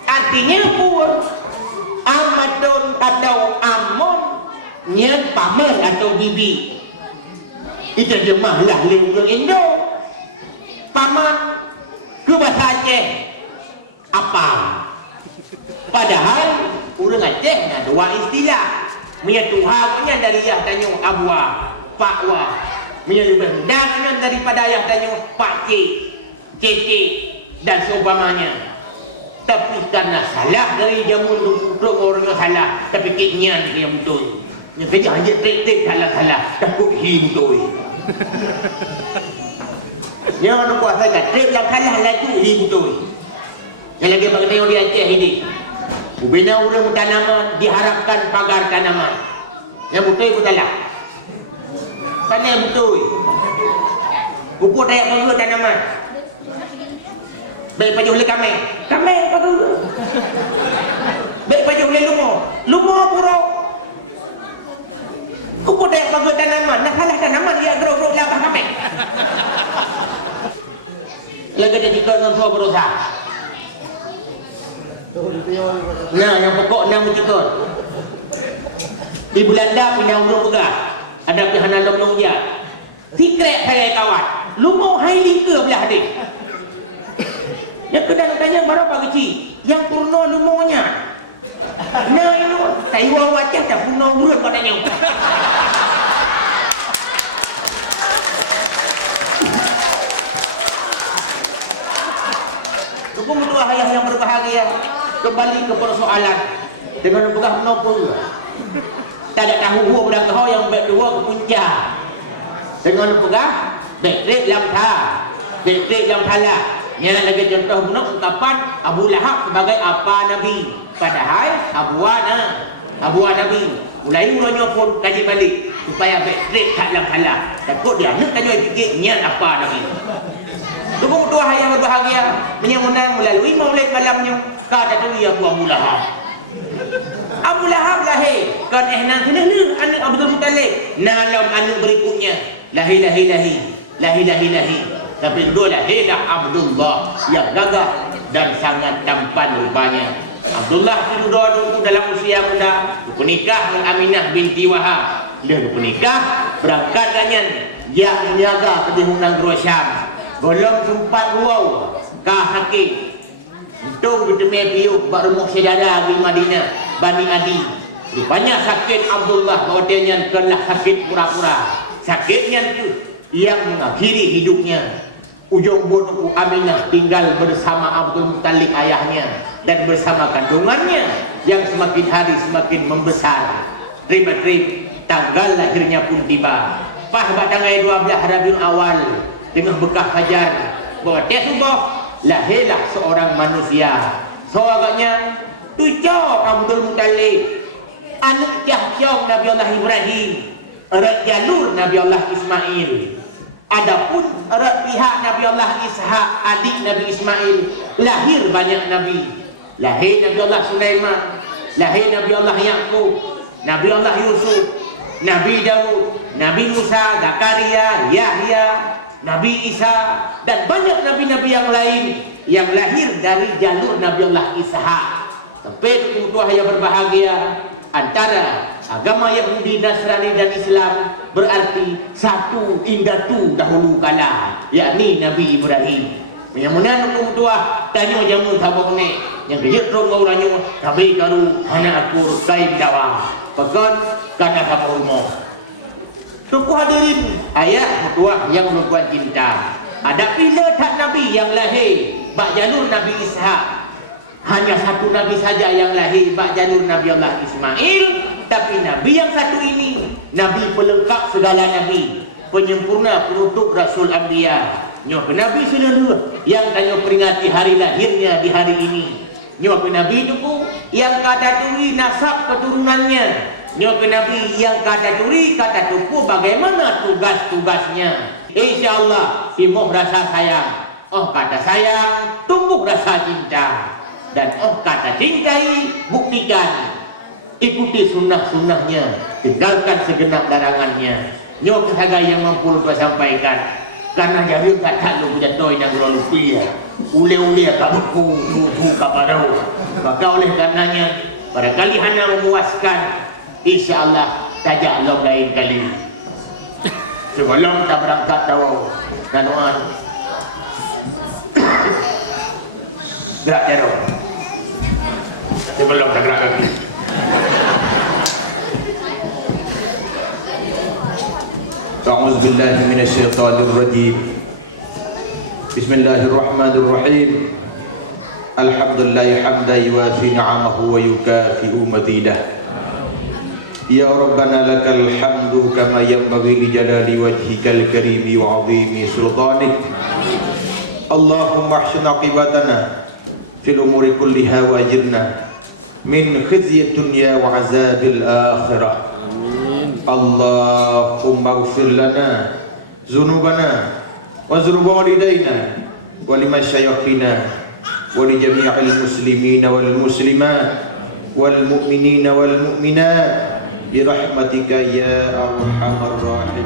Artinya pun amadun atau amun nya paman atau bibi. Diterjemahlah oleh orang Indo. Paman ke bahasa Aceh apa? Padahal orang Aceh ada dua istilah. Punya Tuhan punya dari ayah tanya abwa, pakwa. Punya lebih rendahnya daripada ayah tanya pakcik, cecik dan seumpamanya. Tapi karena salah dari jamun untuk orang yang salah, tapi kitnya dia betul. Yang kerja hanya trik-trik salah-salah, takut hintui. Yang orang kuasa kan, trik yang salah lagi hintui. Yang lagi mengenai di Aceh ini, bina orang tanaman diharapkan pagar tanaman. Yang betul betul lah. Mana yang betul? Pupuk dayak pagar tanaman. Baik paju oleh kami pagar. Baik paju oleh lumo purau. Pupuk dayak pagar tanaman. Nak salah tanaman dia gerok-gerok lapah kami. Lagi dia jika dengan suara berusaha. Nah, yang pokok 6 betul. Di Belanda pindah urung pegah. Ada pihak lom dia. Secret saya kawan. Lu mau hai lingka belah dia. Yang kedang tanya berapa kecil? Yang purno lu maunya. Nah ini saya wajah tak purno urut padanya. Hukum dua ayah yang berbahagia. Kembali ke persoalan dengan pegang menopol. Tak ada tahu gua pada kau yang baik dua ke puncak. Dengan pegang baik dalam ta, baik dalam thala. Yang lagi contoh menok ungkapan Abu Lahab sebagai apa Nabi. Padahal Abu Nabi. Mulanya pun kaji balik supaya baik tak dalam thala. Takut dia nak tanya fikir niat apa Nabi. Tunggu dua hari yang berbahagia menyamunang melalui maulid malamnya kada tu ia Abu Lahab. Abu Lahab lahir kan ehnan senang anak Abdul Muttalib. Nalam anak berikutnya lahir. Tapi kedua lahirlah Abdullah yang gagah dan sangat tampan rupanya. Abdullah itu dua dalam usia muda bernikah dengan Aminah binti Wahab. Dia bernikah berangkat dengan yang menjaga perdihunan Syam. Golong sempat wow kah hakim untung bertemu piuk bak rumah saudara di Madinah Bani Adi. Rupanya sakit Abdullah bahawa dia telah sakit pura-pura. Sakitnya itu yang mengakhiri hidupnya. Ujung bunuh Aminah tinggal bersama Abdul Muttalib ayahnya dan bersama kandungannya yang semakin hari semakin membesar. Trip tanggal lahirnya pun tiba. Pas tanggal 12 Rabiul Awal dengan bekah fajar bahawa dia subuh lahirlah seorang manusia. So agaknya tujuh Abdul Muttalib anak jahjong Nabi Allah Ibrahim, erat jalur Nabi Allah Ismail. Adapun erat pihak Nabi Allah Ishak, adik Nabi Ismail, lahir banyak Nabi. Lahir Nabi Allah Sulaiman, lahir Nabi Allah Yaqub, Nabi Allah Yusuf, Nabi Daud, Nabi Musa, Zakaria, Yahya, Nabi Isa dan banyak nabi-nabi yang lain yang lahir dari jalur Nabi Allah Ishak. Tapi untuk yang berbahagia antara agama Yahudi, Nasrani dan Islam berarti satu indatu dahulu kala, yakni Nabi Ibrahim. Menyamunan hukum tua tanya jamu tabok ni yang dia terong orangnya tapi karu anak akur kain dawa pegon kana sama rumah. Tuku hadirin ayat tua yang membuat cinta. Ada pila tak Nabi yang lahir bak jalur Nabi Ishak. Hanya satu Nabi saja yang lahir bak jalur Nabi Allah Ismail. Tapi Nabi yang satu ini Nabi pelengkap segala Nabi, penyempurna penutup Rasul Anbiya. Nyoh Nabi seluruh yang tanya peringati hari lahirnya di hari ini. Nyoh Nabi itu yang kata turi nasab keturunannya. Nyoh Nabi yang kata turi kata tuku bagaimana tugas-tugasnya. InsyaAllah timbul rasa sayang. Oh kata sayang tumbuh rasa cinta. Dan oh kata cintai buktikan. Ikuti sunnah-sunnahnya, tinggalkan segenap larangannya. Nyoh kehagai yang mampu lupa sampaikan. Karena jadi tak tahu punya doi yang lalu pia. Ule-ule kabuku nutu kabarau. Maka oleh karenanya barangkali hana memuaskan. InsyaAllah tajak long lain kali. Sebelum tak berangkat tahu kanuan. Gerak jauh. Sebelum tak gerak kaki. أعوذ بالله من الشيطان الرجيم بسم الله الرحمن الرحيم الحمد لله حمدا يوافي نعمه ويكافئ مزيده يا ربنا لك الحمد كما ينبغي لجلال وجهك الكريم وعظيم سلطانك اللهم احسن عاقبتنا في الأمور كلها وأجرنا من خزي الدنيا وعذاب الآخرة اللهم اغفر لنا ذنوبنا وذنوب والدينا ولمشايخنا ولجميع المسلمين والمسلمات والمؤمنين والمؤمنات برحمتك يا أرحم الراحمين.